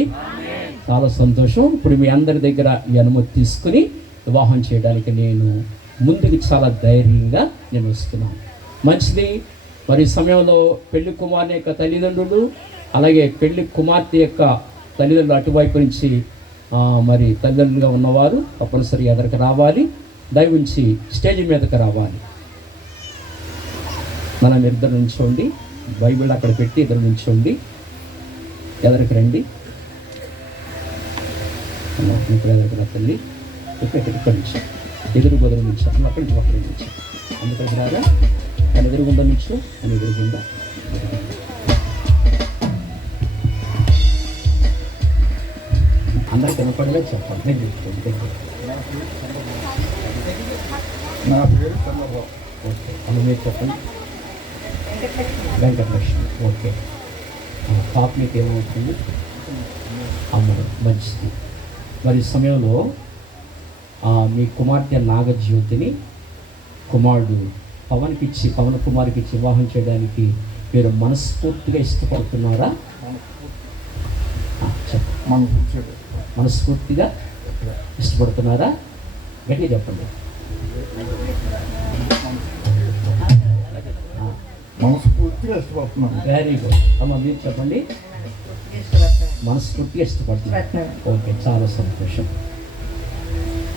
చాలా సంతోషం. ఇప్పుడు మీ అందరి దగ్గర ఈ అనుమతి తీసుకుని వివాహం చేయడానికి నేను ముందుకు చాలా ధైర్యంగా నేను వస్తున్నాను. మంచిది. మరి ఈ సమయంలో పెళ్లి కుమార్తె యొక్క తల్లిదండ్రులు, అలాగే పెళ్లి కుమార్తె యొక్క తల్లిదండ్రులు అటువైపు నుంచి మరి తల్లిదండ్రులుగా ఉన్నవారు తప్పనిసరిగా ఎదరికి రావాలి, దయవుంచి స్టేజ్ మీదకి రావాలి. మనం ఇద్దరు నుంచోండి, బైబిల్ అక్కడ పెట్టి ఇద్దరు నుంచోండి, ఎదరికి రండి. ఇప్పుడు ఎదరికి రా తల్లి, ఇక్కడ నుంచి ఎదురు బదులు నుంచి అక్కడి నుంచి ఒకరి నుంచి అందుకని రాగా అని ఎదురుగుండా నుంచి అని ఎదురుగుండా. అందరికి కనపడలే చెప్పండి. నా పేరు చంద్రబాబు. ఓకే, అలా మీరు చెప్పండి. వెంకటలక్ష్మి. ఓకే, పాప మీకు ఏమవుతుంది? అమ్మడు. మంచిది. మరి ఈ సమయంలో మీ కుమార్తె నాగజ్యోతిని కుమారుడు పవన్ కుమార్కి ఇచ్చి వివాహం చేయడానికి మీరు మనస్ఫూర్తిగా ఇష్టపడుతున్నారా? మనస్ఫూర్తిగా ఇష్టపడుతున్నారా? గట్టిగా చెప్పండి. మనస్ఫూర్తిగా ఇష్టపడుతున్నాను. Very good. అమ్మ మీరు చెప్పండి. మనస్ఫూర్తిగా ఇష్టపడుతున్నారు. ఓకే, చాలా సంతోషం.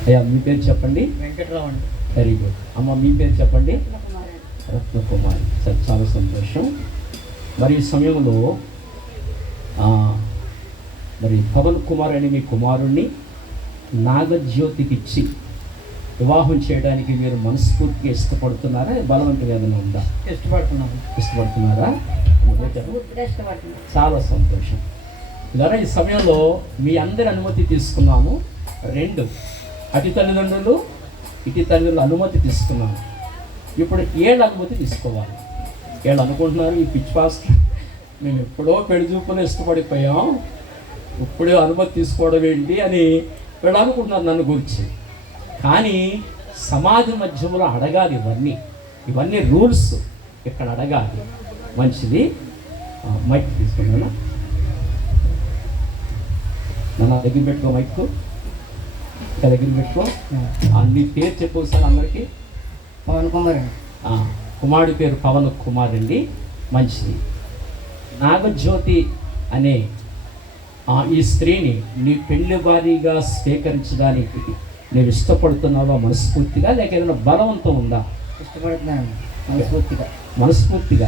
అయ్యా మీ పేరు చెప్పండి. వెంకటరావు అండి. Very good. అమ్మ మీ పేరు చెప్పండి. రత్నకుమారి. సరే, చాలా సంతోషం. మరి ఈ సమయంలో మరి పవన్ కుమార్ అని మీ కుమారుణ్ణి నాగజ్యోతికి ఇచ్చి వివాహం చేయడానికి మీరు మనస్ఫూర్తిగా ఇష్టపడుతున్నారా? బలవంతంగా ఏదైనా ఉందా? ఇష్టపడుతున్నారా? చాలా సంతోషం. ఇలా ఈ సమయంలో మీ అందరి అనుమతి తీసుకున్నాము. రెండు, అటు తల్లిదండ్రులు ఇటు తల్లిదండ్రులు అనుమతి తీసుకున్నాను. ఇప్పుడు ఏళ్ళ అనుమతి తీసుకోవాలి. ఏళ్ళు అనుకుంటున్నారు ఈ పిచ్ పాస్టర్ మేము ఎప్పుడో పెళ్లి చూపులు ఇష్టపడిపోయాం, ఇప్పుడే అనుమతి తీసుకోవడం ఏంటి అని వీళ్ళు అనుకుంటున్నారు నన్ను గురించి. కానీ సమాజ మధ్యంలో అడగాలి. ఇవన్నీ రూల్స్ ఇక్కడ అడగాలి. మంచిది. మైక్ తీసుకున్నాను. నన్ను దగ్గర పెట్టుకో, మైక్ ఇక్కడ దగ్గర పెట్టుకో. నీ పేరు చెప్పు సార్ అందరికీ. పవన్ కుమార్ అండి. కుమారుడి పేరు పవన్ కుమార్ అండి. మంచిది. నాగజ్యోతి అనే ఈ స్త్రీని నీ పెళ్లి భారీగా స్వీకరించడానికి నేను ఇష్టపడుతున్నావా మనస్ఫూర్తిగా, లేక ఏదైనా బలవంతం ఉందా? ఇష్టపడుతున్నాను మనస్ఫూర్తిగా. మనస్ఫూర్తిగా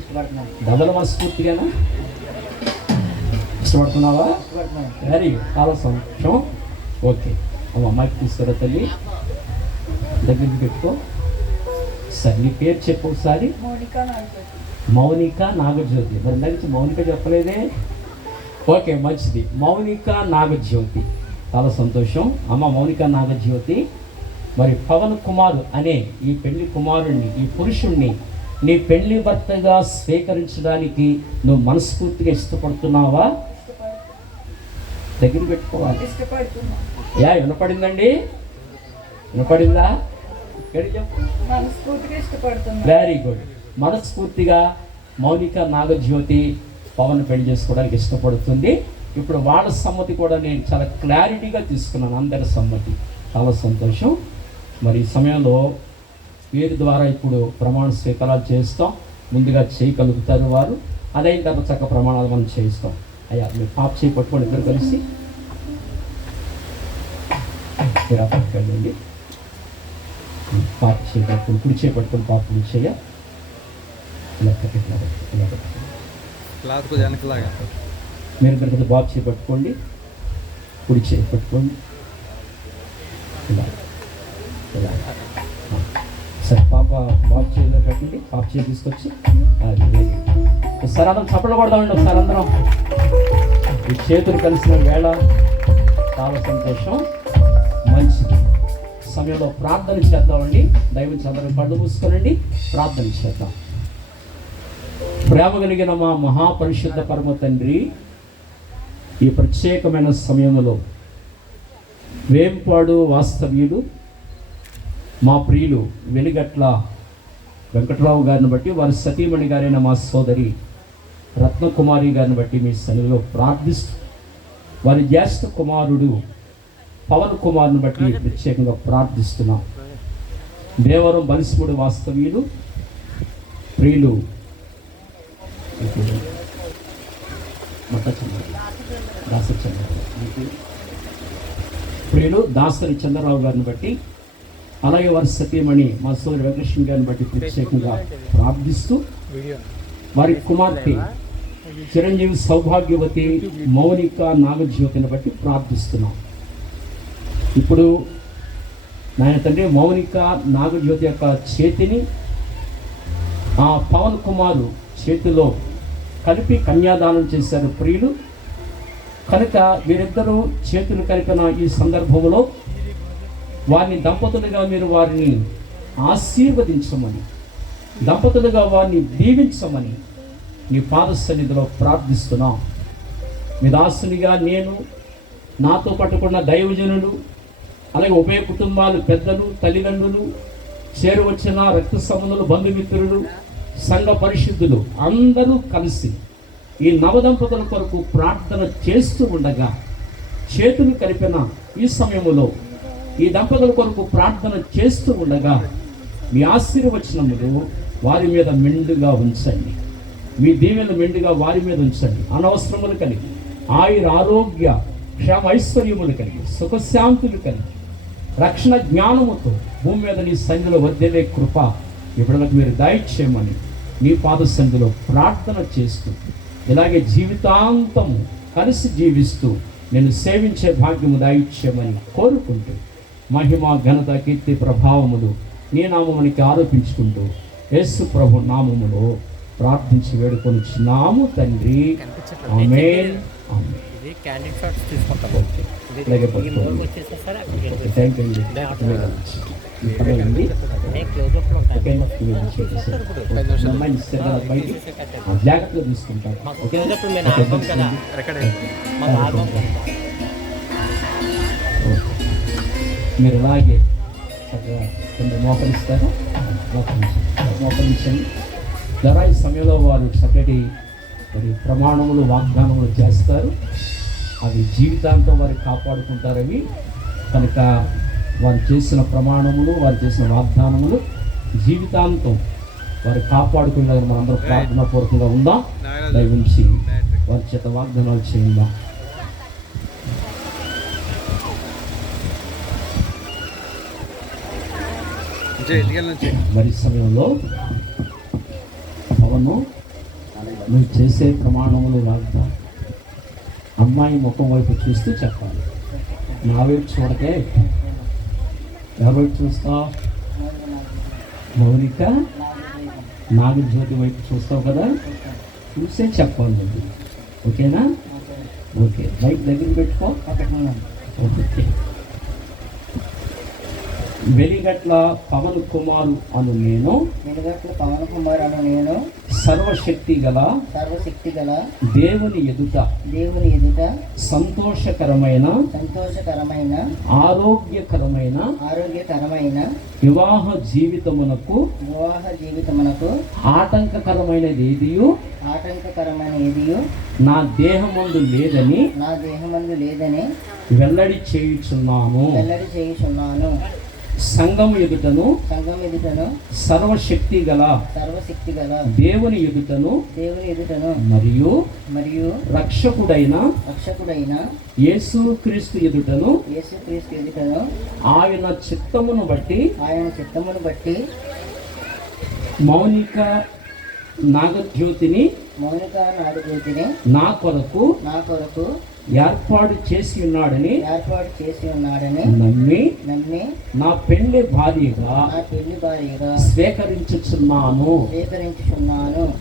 ఇష్టపడుతున్నాను. డబల్ మనస్ఫూర్తిగానా ఇష్టపడుతున్నావా? ఇష్టపడుతున్నాను. వెరీ గుడ్, చాలా సంతోషం. ఓకే అమ్మ అమ్మాయికి తీసుకురా తల్లి, దగ్గరికి పెట్టుకో. సరే నీ పేరు చెప్పు ఒకసారి. మౌనిక నాగజ్యోతి. మరి దగ్గర మౌనిక చెప్పలేదే. ఓకే మంచిది. మౌనిక నాగజ్యోతి, చాలా సంతోషం. అమ్మ మౌనిక నాగజ్యోతి, మరి పవన్ కుమార్ అనే ఈ పెళ్లి కుమారుణ్ణి, ఈ పురుషుణ్ణి నీ పెళ్లి భర్తగా స్వీకరించడానికి నువ్వు మనస్ఫూర్తిగా ఇష్టపడుతున్నావా? దగ్గర పెట్టుకోవాలి. వినపడిందండి? వినపడిందా? Very good. మనస్ఫూర్తిగా మౌనిక నాగజ్యోతి పవన్ పెళ్లి చేసుకోవడానికి ఇష్టపడుతుంది. ఇప్పుడు వాళ్ళ సమ్మతి కూడా నేను చాలా క్లారిటీగా తీసుకున్నాను, అందరి సమ్మతి. చాలా సంతోషం. మరి ఈ సమయంలో వీరి ద్వారా ఇప్పుడు ప్రమాణ స్వీకారాలు చేస్తాం. ముందుగా చేయగలుగుతారు వారు, అదైన తర్వాత చక్క ప్రమాణాలు మనం చేయిస్తాం. అయ్యా మీరు పాప చేయి పట్టుకొని ఇద్దరు కలిసి మీరు పట్టుకెళ్ళండి. పాప చేయి పట్టుకొని, కుడి చేయి పట్టుకొని పాప కుడి చేయ మీరు కనుక బాబు చేయి పట్టుకోండి, కుడి చేయి పట్టుకోండి. ఇలా ఇలా సరే పాప బాబు చేతిలో పెట్టండి. పాప చేయి తీసుకొచ్చి ఒకసారి అందరం చప్పట్లు కొడదామండి. ఒకసారి అందరం ఈ చేతులు కలిసిన వేళ చాలా సంతోషం. మంచిది. సమయంలో ప్రార్థన చేద్దామండి. దైవం అందరం కళ్ళు మూసుకోనండి, ప్రార్థన చేద్దాం. ప్రేమ కలిగిన మా మహాపరిశుద్ధ పరమ తండ్రి, ఈ ప్రత్యేకమైన సమయంలో వేంపాడు వాస్తవ్యుడు మా ప్రియులు వెలిగట్ల వెంకట్రావు గారిని బట్టి వారి సతీమణి గారైన మా సోదరి రత్నకుమారి గారిని బట్టి మీ సన్నిధిలో ప్రార్థిస్తూ వారి జ్యేష్ఠ కుమారుడు పవన్ కుమార్ని బట్టి ప్రత్యేకంగా ప్రార్థిస్తున్నాం. దేవరం బలిస్ముడు వాస్తవ్యులు ప్రియులు ప్రియులు దాసరి చంద్రరావు గారిని బట్టి, అలాగే వారి సతీమణి మా సోదరి వెంకటేశ్వర గారిని బట్టి ప్రత్యేకంగా ప్రార్థిస్తూ వారి కుమార్తె చిరంజీవి సౌభాగ్యవతి మౌనిక నాగజ్యోతిని బట్టి ప్రార్థిస్తున్నాం. ఇప్పుడు నాయన తండ్రి మౌనిక నాగజ్యోతి యొక్క చేతిని ఆ పవన్ కుమారు చేతిలో కలిపి కన్యాదానం చేశారు ప్రియులు. కనుక వీరిద్దరూ చేతులు కలిపిన ఈ సందర్భంలో వారిని దంపతులుగా మీరు వారిని ఆశీర్వదించమని, దంపతులుగా వారిని దీవించమని నీ పాద సన్నిధిలో ప్రార్థిస్తున్నాం. మీ దాసునిగా నేను, నాతో పట్టుకున్న దైవజనులు, అలాగే ఉభయ కుటుంబాలు, పెద్దలు, తల్లిదండ్రులు, చేరువచ్చిన రక్త సంబంధులు, బంధుమిత్రులు, సంఘ పరిశుద్ధులు అందరూ కలిసి ఈ నవదంపతుల కొరకు ప్రార్థన చేస్తూ ఉండగా చేతులు కలిపిన ఈ సమయంలో ఈ దంపతుల కొరకు ప్రార్థన చేస్తూ ఉండగా మీ ఆశీర్వచనములు వారి మీద మెండుగా ఉంచండి. మీ దీవెనలు మెండుగా వారి మీద ఉంచండి. అనవసరములు కలిగి ఆయుర ఆరోగ్య క్షేమ ఐశ్వర్యములు కలిగి సుఖశాంతులు కలిగి రక్షణ జ్ఞానముతో భూమి మీద నీ సన్నిధిలో వర్ధిల్లే కృప ఇప్పటివరకు మీరు దయచేయమని నీ పాద సన్నిధిలో ప్రార్థన చేస్తూ ఇలాగే జీవితాంతం కలిసి జీవిస్తూ నేను సేవించే భాగ్యము దయచేయమని కోరుకుంటూ మహిమ ఘనత కీర్తి ప్రభావములు నీ నామమునికి ఆరోపించుకుంటూ యేసు ప్రభు నామములో ప్రార్థించి వేడుకొనిచున్నాము తండ్రి. ఆమేన్. ఆమేన్. ఇది క్యాండిడ్ షాట్స్ తీసుకుంటాం. ఓకే. ఈ మూడు వచ్చేసేసరి అక్కడికి థ్యాంక్ యూ. క్లోజ్అప్లో ఉంటాయి. జాగ్రత్తగా తీసుకుంటారు. క్లోజ్అప్ నేను ఆల్బమ్ కదా, మా ఆల్బమ్ కదా. మీరు ఇలాగే చక్కగా కొంచెం మోకరిస్తారు. మోకరించండి. ధర ఈ సమయంలో వారు చక్కటి మరి ప్రమాణములు వాగ్దానములు చేస్తారు. అవి జీవితాంతం వారు కాపాడుకుంటారు. అవి కనుక వారు చేసిన ప్రమాణములు, వారు చేసిన వాగ్దానములు జీవితాంతం వారు కాపాడుకునేలాగా మనందరూ ప్రార్థనా పూర్వకంగా ఉందాం. దయవుంచి వారి చేత వాగ్దానాలు చేయందాం. మరి సమయంలో పవను నువ్వు చేసే ప్రమాణములు వాగ్దానం అమ్మాయి ముఖం వైపు చూస్తూ చెప్పాలి. నా వైపు చూడకే. ఎవరి వైపు చూస్తా? మౌనిక నాగజ్యోతి వైపు చూస్తావు కదా, చూసే చెప్పాలి నువ్వు. ఓకేనా? ఓకే. బైక్ దగ్గర పెట్టుకో. ఓకే. వెలిగట్ల పవన్ కుమారు అను నేను సర్వశక్తి గల దేవుని ఎదుట సంతోషకరమైన ఆరోగ్యకరమైన వివాహ జీవితమునకు ఆటంకకరమైనది ఏదియు నా దేహమందు లేదని వెల్లడి చేయుచున్నాను. సంఘం ఎదుటను సర్వశక్తి గల దేవుని ఎదుటను మరియు రక్షకుడైన యేసుక్రీస్తు ఎదుటను ఆయన చిత్తమును బట్టి మౌనిక నాగజ్యోతిని నా కొరకు ఏర్పాటు చేసి ఉన్నాడని నమ్మి నా పెళ్లి భార్యగా స్వీకరించుచున్నాను.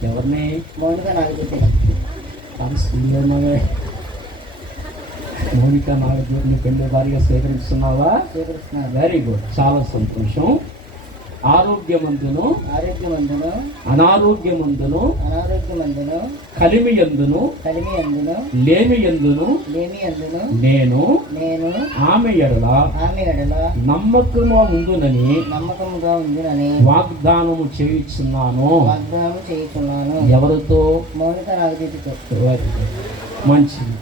ఎవరిని? మౌనిక నాగజ్యోతిని పెళ్లి భార్యగా స్వీకరిస్తున్నావా? Very good. చాలా సంతోషం. ఆరోగ్యమందును ఆరోగ్యమందును అనారోగ్యమందును అనారోగ్యమందును కలిమియందును కలిమియందును లేమియందును లేమియందును నేను నేను ఆమె ఎడల ఆమె ఎడల నమ్మకముగా ఉండునని నమ్మకముగా ఉందినని వాగ్దానము చేయుచున్నాను. వాగ్దానం చేయుచున్నాను. ఎవరితో? మౌనిక నాగదీతితో. మంచిది.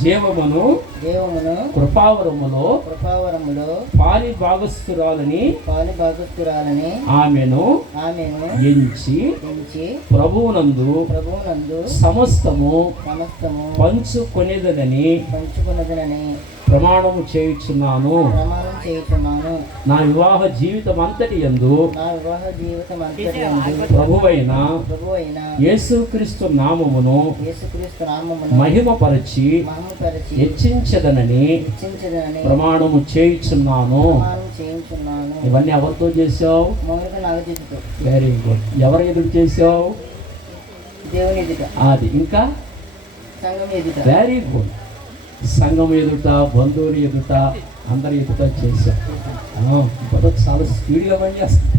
జీవమును దేవమును కృపావరములో కృపావరములో పాలి భాగస్థురాలని పాలు భాగస్థురాలని ఆమెను ఆమెను ఎంచి పెంచి ప్రభువునందు ప్రభువునందు సమస్తము సమస్తము పంచుకొనేదనని పంచుకున్నదనని ప్రమాణము చేయుచున్నాను. ప్రమాణం చేయుచున్నాను. నా వివాహ జీవితం అంతటి యందు నా వివాహ జీవితం అంతటి ప్రభువైన ప్రభువైన యేసుక్రీస్తు నామమును యేసుక్రీస్తు నామమును మహిమపరచి మహిమపరచి హెచ్చించదనని హెచ్చించదనని ప్రమాణము చేయుచున్నాను. ప్రమాణం చేయించున్నాను. ఇవన్నీ ఎవరితో చేసావు? మౌనిక నాగదీతితో. Very good. ఎవరు ఎదురు చేసావు? దేవుని ఎదుట, అది ఇంకా సంఘం ఎదుట. Very good. సంఘం ఎదుట, బంధువులు ఎదుట, అందరి ఎదుట చేశాం. ఇప్పుడు చాలా స్పీడ్గా పనిచేస్తుంది.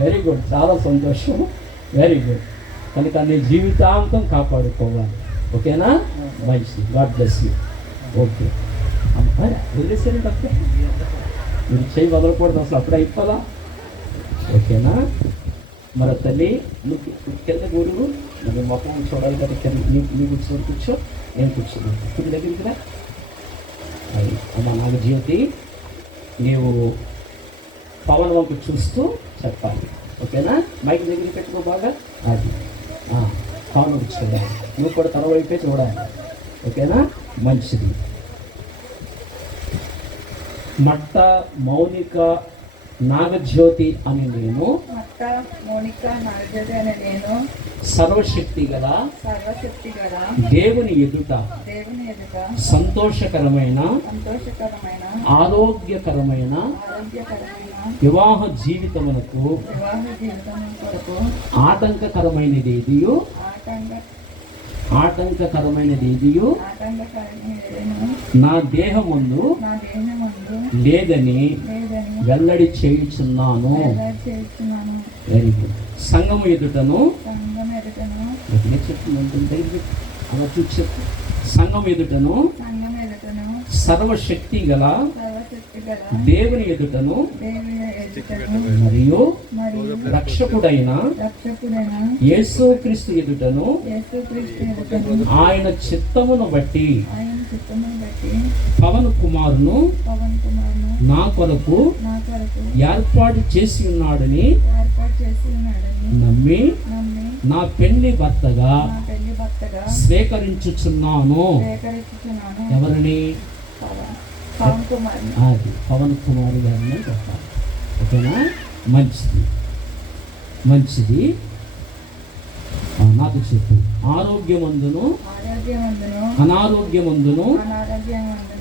వెరీ గుడ్, చాలా సంతోషం. Very good. కనుక నీ జీవితాంతం కాపాడుకోవాలి. ఓకేనా? మంచిది. God bless you. ఓకే. అమ్మాయి వదిలేసారండి అప్పుడే. మీరు చేయి వదలకూడదు అసలు, అప్పుడే అయిపోదా? ఓకేనా? మరి తల్లి నువ్వు కింద గురువు నువ్వు మొత్తం చూడాలి కదా. కింద నీ కూర్చొని కూర్చో, నేను కూర్చోను. ఇప్పుడు దగ్గరికి రా. అది అమ్మ నాగజ్యోతి, నీవు పవన్ వంపు చూస్తూ చెప్పాలి. ఓకేనా? మైక్ దగ్గర పెట్టుకో బాగా. అది పవన్ వంపు చూడాలి. నువ్వు కూడా తన వైపే చూడాలి. ఓకేనా? మంచిది. మట్ట మౌనిక నాగజ్యోతి అని నేను మౌనిక నాగజ్యోతి అనే నేను సర్వశక్తి గల దేవుని ఎదుట సంతోషకరమైన ఆరోగ్యకరమైన వివాహ జీవితమునకు ఆటంకకరమైనది నా దేహమందు లేదని వెల్లడి చేయుచున్నాను. Very good. సంఘము ఎదుటను అలా చూసి చెప్పు. సంఘం ఎదుటను సర్వశక్తి గల దేవుని ఎదుటను మరియు రక్షకుడైన యేసుక్రీస్తు ఎదుటను ఆయన చిత్తమును బట్టి పవన్ కుమారును నా కొరకు ఏర్పాటు చేసి ఉన్నాడని నమ్మి నా పెళ్లి భర్తగా స్వీకరించుచున్నాను. ఎవరిని? అది పవన్ కుమార్ గారిని చెప్పాలి. ఓకేనా? మంచిది. మంచిది. నాకు చెప్పు. ఆరోగ్యమందును అనారోగ్యమందును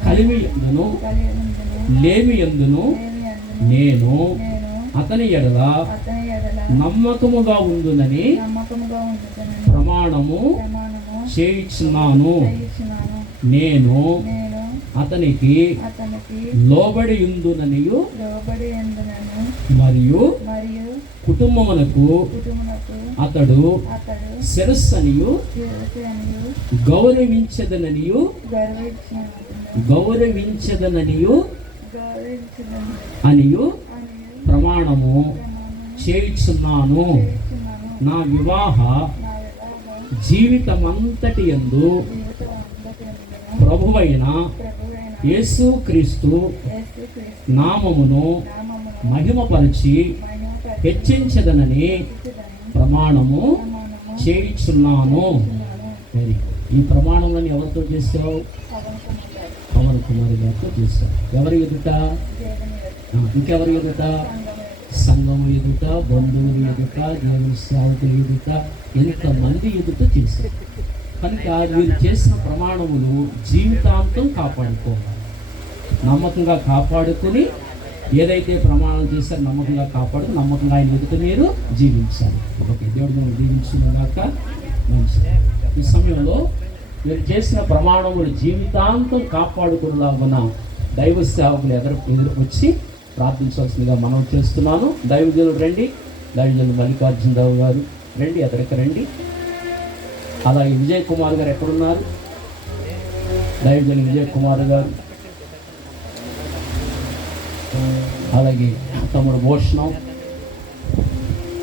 కలిమి ఎందును లేమి ఎందును నేను అతని ఎడల నమ్మకముగా ఉండునని ప్రమాణము చేయుచున్నాను. నేను అతనికి లోబడి ఉండుననియు మరియు కుటుంబమునకు అతడు శిరస్సనియు గౌరవించదననియు అనియు ప్రమాణము చేయుచున్నాను. నా వివాహ జీవితమంతటి యందు ప్రభువైన యేసుక్రీస్తు నామమును మహిమపరిచి హెచ్చించదనని ప్రమాణము చేయుచున్నాను. ఈ ప్రమాణంలోని ఎవరితో చేసావు? పవన్ కుమార్ గారితో చేశావు. ఎవరి ఎదుట? ఇంకెవరి ఎదుట? సంఘం ఎదుట, బంధువులు ఎదుట, దేవుని సేవకుల ఎదుట, ఎంతమంది ఎదుట చేశారు. కనుక మీరు చేసిన ప్రమాణములు జీవితాంతం కాపాడుకోవాలి. నమ్మకంగా కాపాడుకుని ఏదైతే ప్రమాణం చేశారో నమ్మకంగా కాపాడుకు నమ్మకంగా ఆయన ఎదుట మీరు జీవించాలి. ఓకే, దేవుడు మనం జీవించుగాక. మంచిది. ఈ సమయంలో మీరు చేసిన ప్రమాణములు జీవితాంతం కాపాడుకునేలాగున దైవ సేవకులు ఎదురు వచ్చి ప్రార్థించవలసిందిగా మనం చేస్తున్నాను. దైవజనులు రండి, దైవజనులు మల్లికార్జునరావు గారు రండి, ఎదరికి రండి. అలాగే విజయ్ కుమార్ గారు ఎక్కడున్నారు? దైవజనులు విజయ్ కుమార్ గారు, అలాగే తమ్ముడు భూషణం,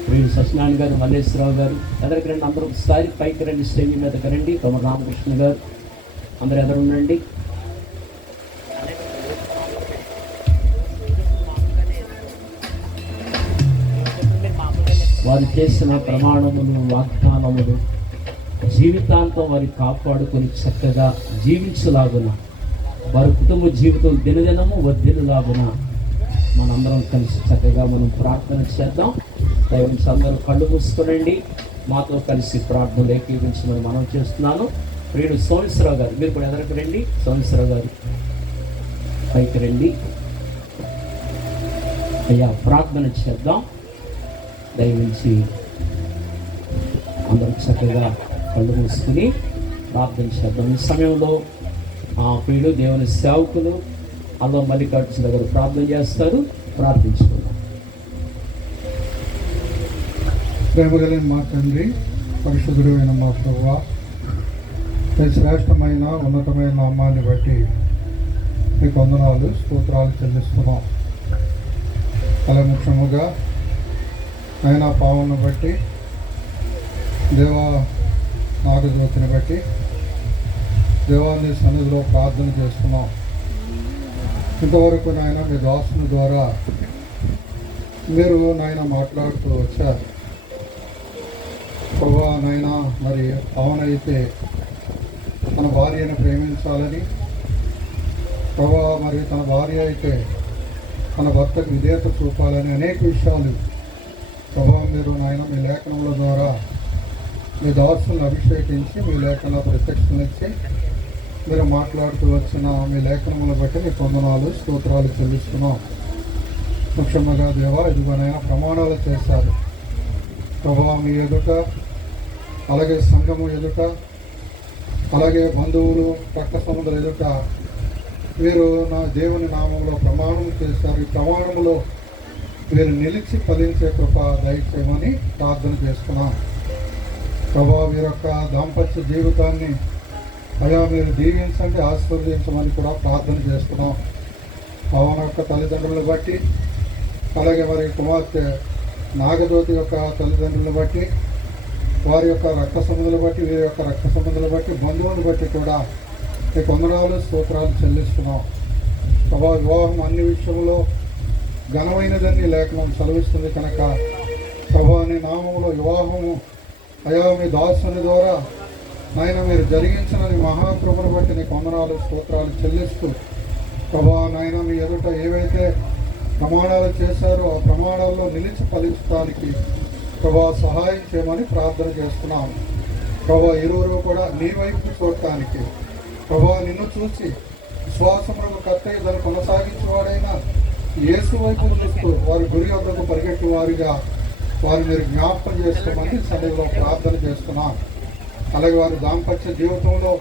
వీడు సత్యనారాయణ గారు, మల్లేశ్వరరావు గారు ఎదరికి రండి. అందరూ ఒకసారి పైకి రండి, స్టేజ్ మీదకి రండి. తమ్ముడు రామకృష్ణ గారు అందరు ఎదురు ఉండండి. వారు చేసిన ప్రమాణములు, వాగ్దానములు జీవితాంతం వారి కాపాడుకొని చక్కగా జీవించలాగున, వారి కుటుంబ జీవితం దినదినము వర్ధిల్లులాగున మనందరం కలిసి చక్కగా మనం ప్రార్థన చేద్దాం. దయచేసి అందరూ కళ్ళు మూసుకోనండి, మాతో కలిసి ప్రార్థనలు ఏకీవించమని మనం చేస్తున్నాను. ప్రియుడు సోమేశ్వరరావు గారు మీరు కూడా ఎదరికి రండి. సోమేశ్వరరావు గారు పైకి రండి. అయ్యా ప్రార్థన చేద్దాం. దయవించి అందరూ చక్కగా కళ్ళు మూసుకుని ప్రార్థన చేద్దాం. ఈ సమయంలో ప్రియుడు దేవుని సేవకులు అలా మల్లికార్జున గారు ప్రార్థన చేస్తారు. ప్రార్థించుకుందాం. ప్రేమ కలిగిన మా తండ్రి, పరిశుద్ధుడు అయిన మా ప్రభువా, మీ శ్రేష్టమైన ఉన్నతమైన నామాన్ని బట్టి మీకు వందనాలు, స్తోత్రాలు చెల్లిస్తున్నాం. అలా ముఖ్యముగా ఆయన పావును బట్టి, దేవా నాగజ్యోతిని బట్టి దేవాన్ని సన్నిధిలో ప్రార్థన చేస్తున్నాం. ఇంతవరకు నాయన మీ దాసుని ద్వారా మీరు నాయన మాట్లాడుతూ వచ్చారు. ప్రభా నాయన మరి అవునైతే తన భార్యను ప్రేమించాలని, ప్రభా మరి తన భార్య అయితే తన భర్తకు విధేయత చూపాలని అనేక విషయాలు ప్రభా మీరు నాయన మీ లేఖనముల ద్వారా మీ దాసులను అభిషేకించి మీ లేఖన ప్రత్యక్షనిచ్చి మీరు మాట్లాడుతూ వచ్చిన మీ లేఖనములను బట్టి మీ వందనాలు, స్తోత్రాలు చెల్లిస్తున్నాం. ముఖ్యంగా దేవా ఇదిగోనైనా ప్రమాణాలు చేశారు ప్రభా మీ ఎదుట, అలాగే సంఘము ఎదుట, అలాగే బంధువులు రక్త సంబంధుల ఎదుట మీరు నా దేవుని నామంలో ప్రమాణం చేశారు. ఈ ప్రమాణంలో మీరు నిలిచి ఫలించే కృప దయచేయమని ప్రార్థన చేస్తున్నాం. ప్రభా వీరి యొక్క దాంపత్య జీవితాన్ని అయా మీరు దీవించండి, ఆశీర్వదించమని కూడా ప్రార్థన చేస్తున్నాం. పవన్ యొక్క తల్లిదండ్రులను బట్టి, అలాగే వారి కుమార్తె నాగజ్యోతి యొక్క తల్లిదండ్రులను బట్టి, వారి యొక్క రక్త సంబంధులు బట్టి, వీరి యొక్క రక్త సంబంధులు బట్టి, బంధువులను బట్టి కూడా మీకు వందనాలు, స్తోత్రాలు చెల్లిస్తున్నాం. ప్రభా వివాహం అన్ని విషయంలో ఘనమైనదని లేఖనం సెలవిస్తుంది కనుక ప్రభా నీ నామంలో వివాహము అయా మీ దాసుని ద్వారా నాయన మీరు జరిగించిన నీ మహాకృపను బట్టి నీకు వందనాలు, స్తోత్రాలు చెల్లిస్తూ ప్రభా నాయన మీ ఎదుట ఏవైతే ప్రమాణాలు చేశారో ఆ ప్రమాణాల్లో నిలిచి ఫలించడానికి ప్రభా సహాయం చేయమని ప్రార్థన చేస్తున్నాము. ప్రభా ఇరువురు కూడా నీ వైపు చూడటానికి, ప్రభా నిన్ను చూసి విశ్వాసములకు కర్తయ్య దాన్ని కొనసాగించేవాడైనా యేసు వైపు చూస్తూ వారి గురి వద్దకు పరిగెట్టు వారిగా వారు మీరు జ్ఞాపకం చేసుకోమని సన్నిధిలో ప్రార్థన చేస్తున్నాం. అలాగే వారి దాంపత్య జీవితంలో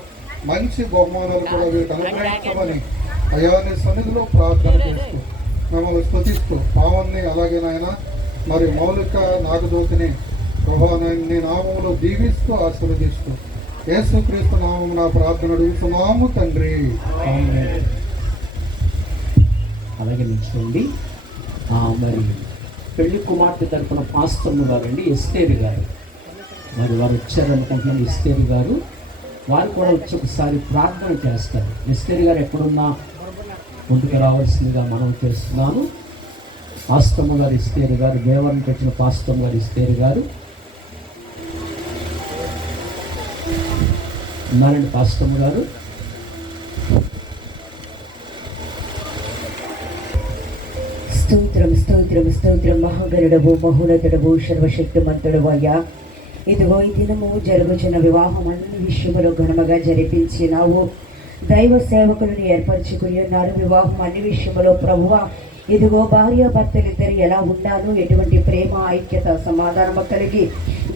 మంచి బహుమానాలు కూడా వీరికి అనుగ్రహించమని అయాన్ని సన్నిధిలో ప్రార్థన చేస్తూ మిమ్మల్ని స్తుతిస్తూ పావన్ని అలాగే నాయన మరి మౌలిక నాగజ్యోతిని ప్రభా నీ నామంలో దీవిస్తూ ఆశీర్వదిస్తూ యేసుక్రీస్తు నామం నా ప్రార్థన అడుగుతున్నాము తండ్రి. ఆమేన్. అలాగే నిల్చోండి. మరి పెళ్లి కుమార్తె తరఫున పాస్టర్లు గారండి, ఎస్తేరు గారు, మరి వారు వచ్చారనుకుంటున్నాను. ఎస్తేరు గారు వారు కూడా వచ్చి ఒకసారి ప్రార్థన చేస్తారు. ఎస్తేరు గారు ఎక్కడున్నా ముందుకు రావాల్సిందిగా మనం చేస్తున్నాను. పాస్టమ్మ గారు ఎస్తేరు గారు, దేవాన్ని పెట్టిన పాస్టమ్మ గారు ఎస్తేరు గారు ఉన్నారండి. పాస్టమ్మ గారు స్తోత్రం స్తోత్రం స్తోత్రం. మహాగరుడవు, మహోన్నతుడవు, సర్వశక్తిమంతుడవు అయ్యా, ఇదిగో ఈ దినము జరుగుచున్న వివాహం అన్ని విషయములో ఘనముగా జరిపించినావు. దైవ సేవకులను ఏర్పరచుకుని ఉన్నారు. వివాహం అన్ని విషయములో ప్రభువా ఇదిగో భార్యాభర్తలిద్దరు ఎలా ఉండాలో, ఎటువంటి ప్రేమ, ఐక్యత, సమాధానము కలిగి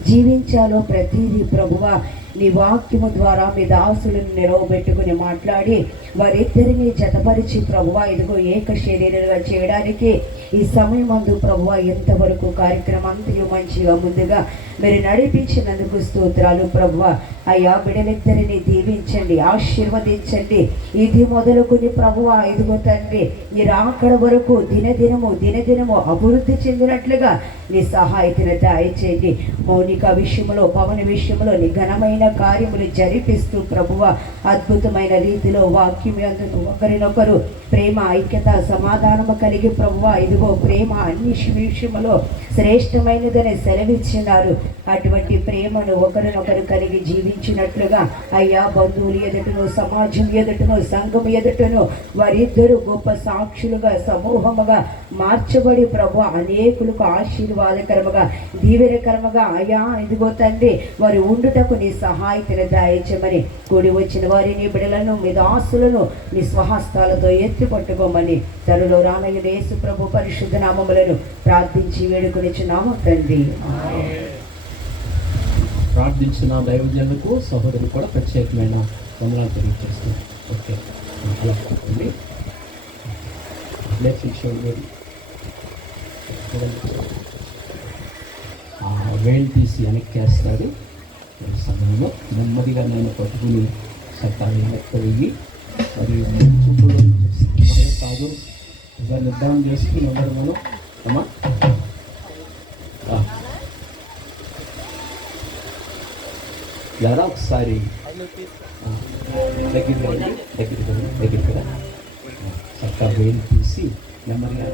జీవించాలో ప్రతిదీ ప్రభువా నీ వాక్యము ద్వారా మీ దాసులను నిలవబెట్టుకుని మాట్లాడి వారిద్దరిని జతపరిచి ప్రభువా ఇదిగో ఏక శరీరంగా చేయడానికి ఈ సమయం అందు ప్రభువా ఎంతవరకు కార్యక్రమం అంతయు మంచిగా ముందుగా మీరు నడిపించినందుకు స్తోత్రాలు ప్రభువా. అయ్యా బిడ్డలిద్దరిని దీవించండి, ఆశీర్వదించండి. ఇది మొదలుకొని ప్రభువా ఇదిగో తండ్రి ఈ రాకడ వరకు దినదినము అభివృద్ధి చెందినట్లుగా నీ సహాయతను దయచేయండి. మౌనిక విషయంలో, పవన్ విషయంలో నీ ఘనమైన కార్యములు జరిపిస్తూ ప్రభువా అద్భుతమైన రీతిలో వాక్యం యందు ఒకరినొకరు ప్రేమ, ఐక్యత, సమాధానము కలిగి ప్రభువా ఇదిగో ప్రేమ అన్ని విషయములో శ్రేష్టమైనదని సెలవిచ్చినారు. అటువంటి ప్రేమను ఒకరినొకరు కలిగి జీవించినట్లుగా అయ్యా బంధువుల ఎదుటను, సమాజం ఎదుటను, సంఘం ఎదుటను వారిద్దరూ గొప్ప సాక్షులుగా సమూహముగా మార్చబడి ప్రభు అనేకులకు ఆశీర్వాదకరముగా దీవెనకరముగా అయ్యా ఇదిగో తండ్రి వారు ఉండుటకు నీ సహాయతను దయచేయమని, కూడి వచ్చిన వారిని బిడలను మీ దాసులను నీ స్వహస్తాలతో ఎత్తి పట్టుకోమని తనలో రానయ్య యేసు ప్రభు పరిశుద్ధ నామములను ప్రార్థించి వేడుకొనిచున్నాము తండ్రి. ప్రార్థించిన దైవజనులకు సహోదరులు కూడా ప్రత్యేకమైన వందనాలు తెలియజేస్తున్నారు. ఓకే, వేలు తీసి వెనక్కేస్తాడు. సమయంలో నెమ్మదిగా నేను పట్టుకుని చట్టాన్ని వెనక్కి వెయ్యి మరియు చుట్టూ కాదు ఇక నిర్ధారణ చేసుకుని అందరూ మనం అమ్మా ఎలా ఒకసారి దగ్గర చక్కగా వేలు తీసి నెమ్మదిగా